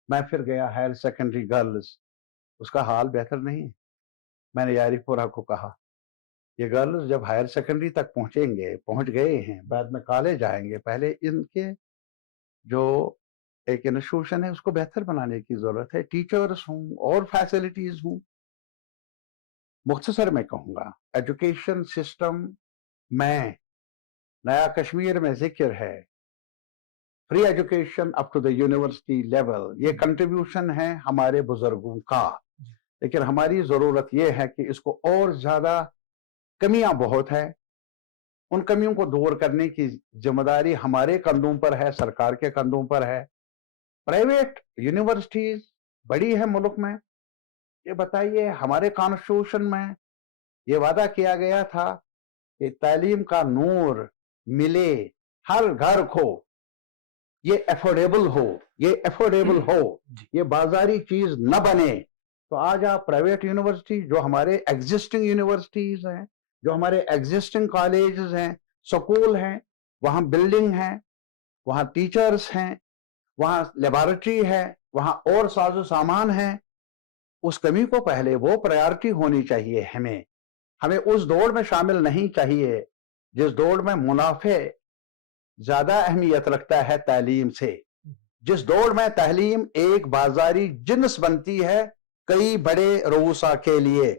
میں پھر گیا ہائر سیکنڈری گرلز، اس کا حال بہتر نہیں. میں نے یاری پورہ کو کہا یہ گرلز جب ہائر سیکنڈری تک پہنچ گئے ہیں، بعد میں کالج آئیں گے، پہلے ان کے جو ایک انسٹیٹیوشن ہے اس کو بہتر بنانے کی ضرورت ہے، ٹیچرز ہوں اور فیسلٹیز ہوں. مختصر میں کہوں گا ایجوکیشن سسٹم میں نیا کشمیر میں ذکر ہے free education up to the university level, یہ کنٹریبیوشن ہے ہمارے بزرگوں کا، لیکن ہماری ضرورت یہ ہے کہ اس کو اور زیادہ، کمیاں بہت ہے، ان کمیوں کو دور کرنے کی ذمہ داری ہمارے کندھوں پر ہے، سرکار کے کندھوں پر ہے. پرائیویٹ یونیورسٹیز بڑی ہے ملک میں. یہ بتائیے ہمارے کانسٹیٹیوشن میں یہ وعدہ کیا گیا تھا کہ تعلیم کا نور ملے ہر گھر کو، یہ افورڈیبل ہو، یہ بازاری چیز نہ بنے. تو آج آپ پرائیویٹ یونیورسٹی جو ہمارے ایگزسٹنگ یونیورسٹیز ہیں، جو ہمارے ایگزسٹنگ کالجز ہیں، سکول ہیں، وہاں بلڈنگ ہیں، وہاں ٹیچرز ہیں، وہاں لیبارٹری ہے، وہاں اور ساز و سامان ہیں. اس کمی کو پہلے وہ پرائیورٹی ہونی چاہیے. ہمیں اس دوڑ میں شامل نہیں چاہیے جس دوڑ میں منافع زیادہ اہمیت رکھتا ہے تعلیم سے، جس دوڑ میں تعلیم ایک بازاری جنس بنتی ہے کئی بڑے رؤسا کے لیے،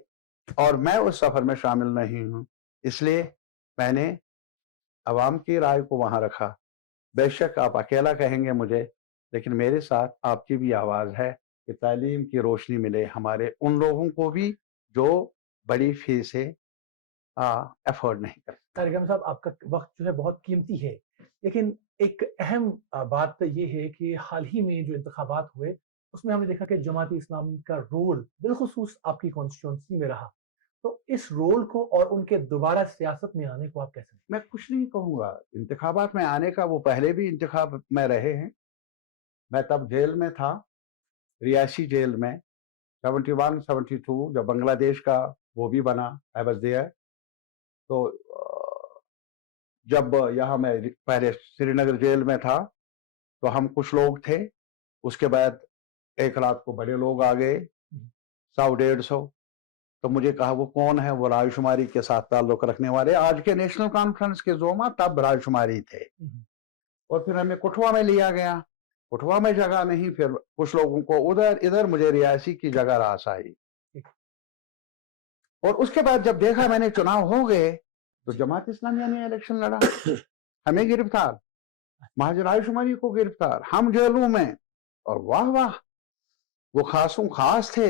اور میں اس سفر میں شامل نہیں ہوں. اس لیے میں نے عوام کی رائے کو وہاں رکھا. بے شک آپ اکیلا کہیں گے مجھے، لیکن میرے ساتھ آپ کی بھی آواز ہے کہ تعلیم کی روشنی ملے ہمارے ان لوگوں کو بھی جو بڑی فیسیں افورڈ نہیں کرتے. طارق احمد صاحب آپ کا وقت جو ہے بہت قیمتی ہے، لیکن ایک اہم بات یہ ہے کہ حال ہی میں جو انتخابات ہوئے اس میں ہم نے دیکھا کہ جماعت اسلامی کا رول بالخصوص آپ کی کانسٹیٹیوئنسی میں رہا، تو اس رول کو اور ان کے دوبارہ سیاست میں آنے کو آپ کیسے؟ میں کچھ نہیں کہوں گا انتخابات میں آنے کا، وہ پہلے بھی انتخاب میں رہے ہیں. میں تب جیل میں تھا، ریاسی جیل میں 71 72 جب بنگلہ دیش کا وہ بھی بنا، I was there. تو جب یہاں میں پہلے سری نگر جیل میں تھا تو ہم کچھ لوگ تھے، اس کے بعد ایک رات کو بڑے لوگ آ گئے، 100-150, تو مجھے کہا وہ کون ہے؟ وہ رائے شماری کے ساتھ تعلق رکھنے والے آج کے نیشنل کانفرنس کے زوما تب رائے شماری تھے. اور پھر ہمیں کٹھوا میں لیا گیا. کٹھوا میں جگہ نہیں، پھر کچھ لوگوں کو ادھر مجھے ریاسی کی جگہ راس آئی. اور اس کے بعد جب دیکھا میں نے چناؤ ہو گئے تو جماعت اسلامیہ نے الیکشن لڑا، ہمیں گرفتار، مہاجر رائے شماری کو گرفتار، ہم جیلوں میں. اور واہ واہ، وہ خاصوں خاص تھے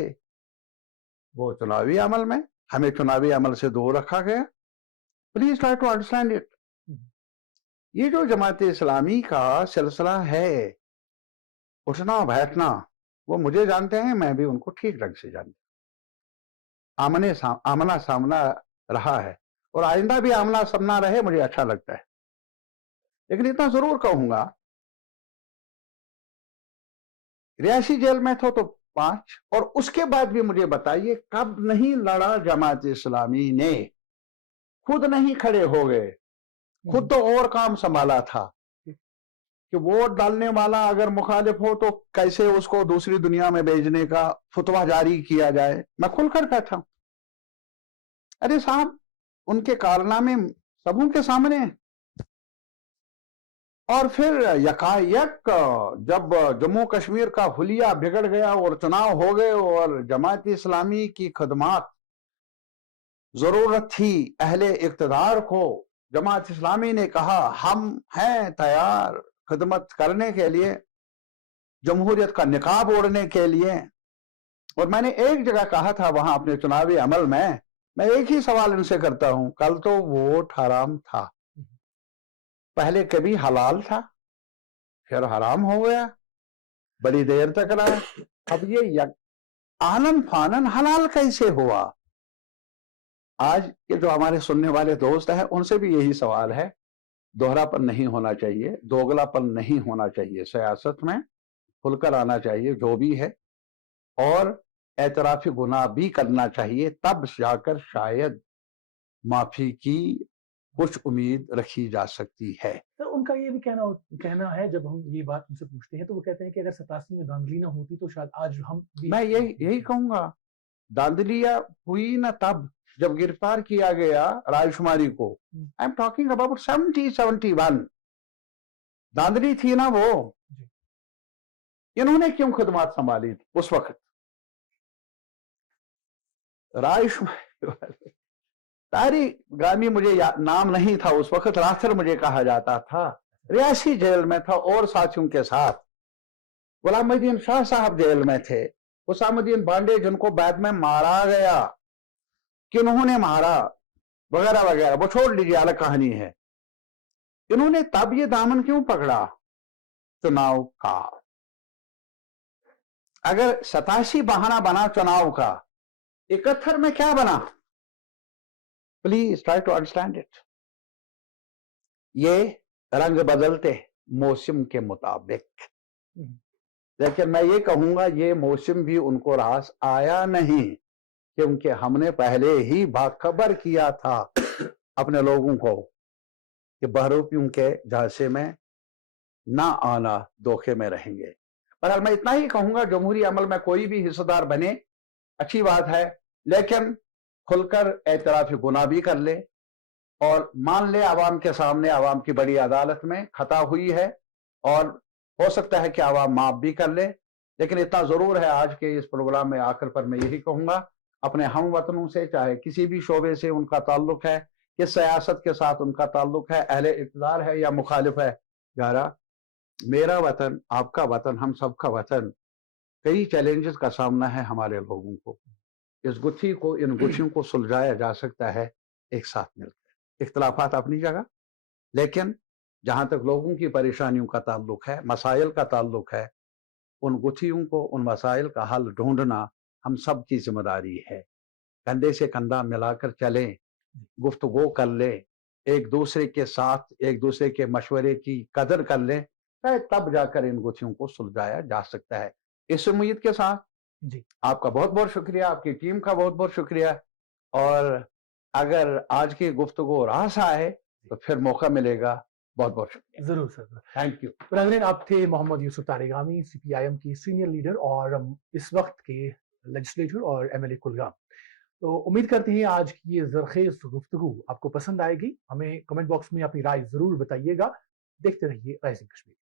وہ چناوی عمل میں، ہمیں چناوی عمل سے دور رکھا گیا. Please try to understand it. یہ جو جماعت اسلامی کا سلسلہ ہے اٹھنا بیٹھنا، وہ مجھے جانتے ہیں، میں بھی ان کو ٹھیک ڈھنگ سے جانتا ہوں. آمنا سامنا رہا ہے اور آئندہ بھی آمنا سامنا رہے، مجھے اچھا لگتا ہے. لیکن اتنا ضرور کہوں گا، ریاسی جیل میں تھا تو 5، اور اس کے بعد بھی مجھے بتائیے کب نہیں لڑا جماعت اسلامی نے؟ خود نہیں کھڑے ہو گئے، خود تو اور کام سنبھالا تھا کہ ووٹ ڈالنے والا اگر مخالف ہو تو کیسے اس کو دوسری دنیا میں بھیجنے کا فتویٰ جاری کیا جائے. میں کھل کر بیٹھا. ارے صاحب، ان کے کارنامے سبوں کے سامنے. اور پھر یکایک جب جموں کشمیر کا حلیہ بگڑ گیا اور چناؤ ہو گئے اور جماعت اسلامی کی خدمات ضرورت تھی اہل اقتدار کو، جماعت اسلامی نے کہا ہم ہیں تیار خدمت کرنے کے لیے، جمہوریت کا نقاب اوڑھنے کے لیے. اور میں نے ایک جگہ کہا تھا وہاں اپنے چناوی عمل میں ایک ہی سوال ان سے کرتا ہوں، کل تو ووٹ حرام تھا، پہلے کبھی حلال تھا پھر حرام ہو گیا، بڑی دیر تک رہا، اب یہ آنن فانن حلال کیسے ہوا؟ آج کے جو ہمارے سننے والے دوست ہیں ان سے بھی یہی سوال ہے. دوہرا پن نہیں ہونا چاہیے، دوگلا پن نہیں ہونا چاہیے، سیاست میں کھل کر آنا چاہیے جو بھی ہے، اور اعتراف گناہ بھی کرنا چاہیے، تب جا کر شاید معافی کی کچھ امید رکھی جا سکتی ہے. ان کا یہ بھی کہنا ہے، جب ہم یہ بات ان سے پوچھتے ہیں تو وہ کہتے ہیں کہ اگر 87 میں دھاندلی نہ ہوتی تو شاید آج ہم بھی. میں یہی کہوں گا، دھاندلیاں ہوئی نہ تب جب گرفتار کیا گیا رائے شماری کو. I am talking about 71. دھاندلی تھی نا وہ. انہوں نے کیوں خدمات سنبھالی تھی اس وقت؟ رائے شماری تاری گامی مجھے نام نہیں تھا اس وقت، راتھر مجھے کہا جاتا تھا، ریاسی جیل میں تھا اور ساتھیوں کے ساتھ. غلام الدین شاہ صاحب جیل میں تھے، حسام الدین بانڈے جن کو بعد میں مارا گیا، کنہوں نے مارا وغیرہ وغیرہ، وہ چھوڑ لیجیے، الگ کہانی ہے. انہوں نے تب یہ دامن کیوں پکڑا چناؤ کا؟ اگر 87 بہانہ بنا چناؤ کا، 71 میں کیا بنا؟ Please try to understand it. یہ رنگ بدلتے موسم کے مطابق، لیکن میں یہ کہوں گا یہ موسم بھی ان کو راس آیا نہیں، کیونکہ ہم نے پہلے ہی باخبر کیا تھا اپنے لوگوں کو کہ بہروپیوں کے جھانسے میں نہ آنا، دھوکے میں رہیں گے. پر میں اتنا ہی کہوں گا، جمہوری عمل میں کوئی بھی حصہ دار بنے اچھی بات ہے، لیکن کھل کر اعتراف گناہ بھی کر لے اور مان لے عوام کے سامنے، عوام کی بڑی عدالت میں خطا ہوئی ہے، اور ہو سکتا ہے کہ عوام معاف بھی کر لے. لیکن اتنا ضرور ہے، آج کے اس پروگرام میں آخر پر میں یہی کہوں گا اپنے ہم وطنوں سے، چاہے کسی بھی شعبے سے ان کا تعلق ہے، کس سیاست کے ساتھ ان کا تعلق ہے، اہل اقتدار ہے یا مخالف ہے، یارا میرا وطن، آپ کا وطن، ہم سب کا وطن، کئی چیلنجز کا سامنا ہے ہمارے لوگوں کو. اس گتھی کو، ان گتھیوں کو سلجھایا جا سکتا ہے ایک ساتھ مل کر. اختلافات اپنی جگہ، لیکن جہاں تک لوگوں کی پریشانیوں کا تعلق ہے، مسائل کا تعلق ہے، ان گتھیوں کو، ان مسائل کا حل ڈھونڈنا ہم سب کی ذمہ داری ہے. کندھے سے کندھا ملا کر چلیں، گفتگو کر لیں، ایک دوسرے کے ساتھ ایک دوسرے کے مشورے کی قدر کر لیں، تب جا کر ان گتھیوں کو سلجھایا جا سکتا ہے. اس امید کے ساتھ جی، آپ کا بہت بہت شکریہ، آپ کی ٹیم کا بہت بہت شکریہ. اور اگر آج کی گفتگو راس آئے تو پھر موقع ملے گا. بہت بہت شکریہ. ضرور سر. Thank you. ناظرین، آپ تھے محمد یوسف طارغامی، CPIM کی سینئر لیڈر اور اس وقت کے لیجسلیٹر اور MLA کلگام. تو امید کرتے ہیں آج کی یہ زرخیز گفتگو آپ کو پسند آئے گی. ہمیں کمنٹ باکس میں اپنی رائے ضرور بتائیے گا. دیکھتے رہیے رائزنگ کشمیر.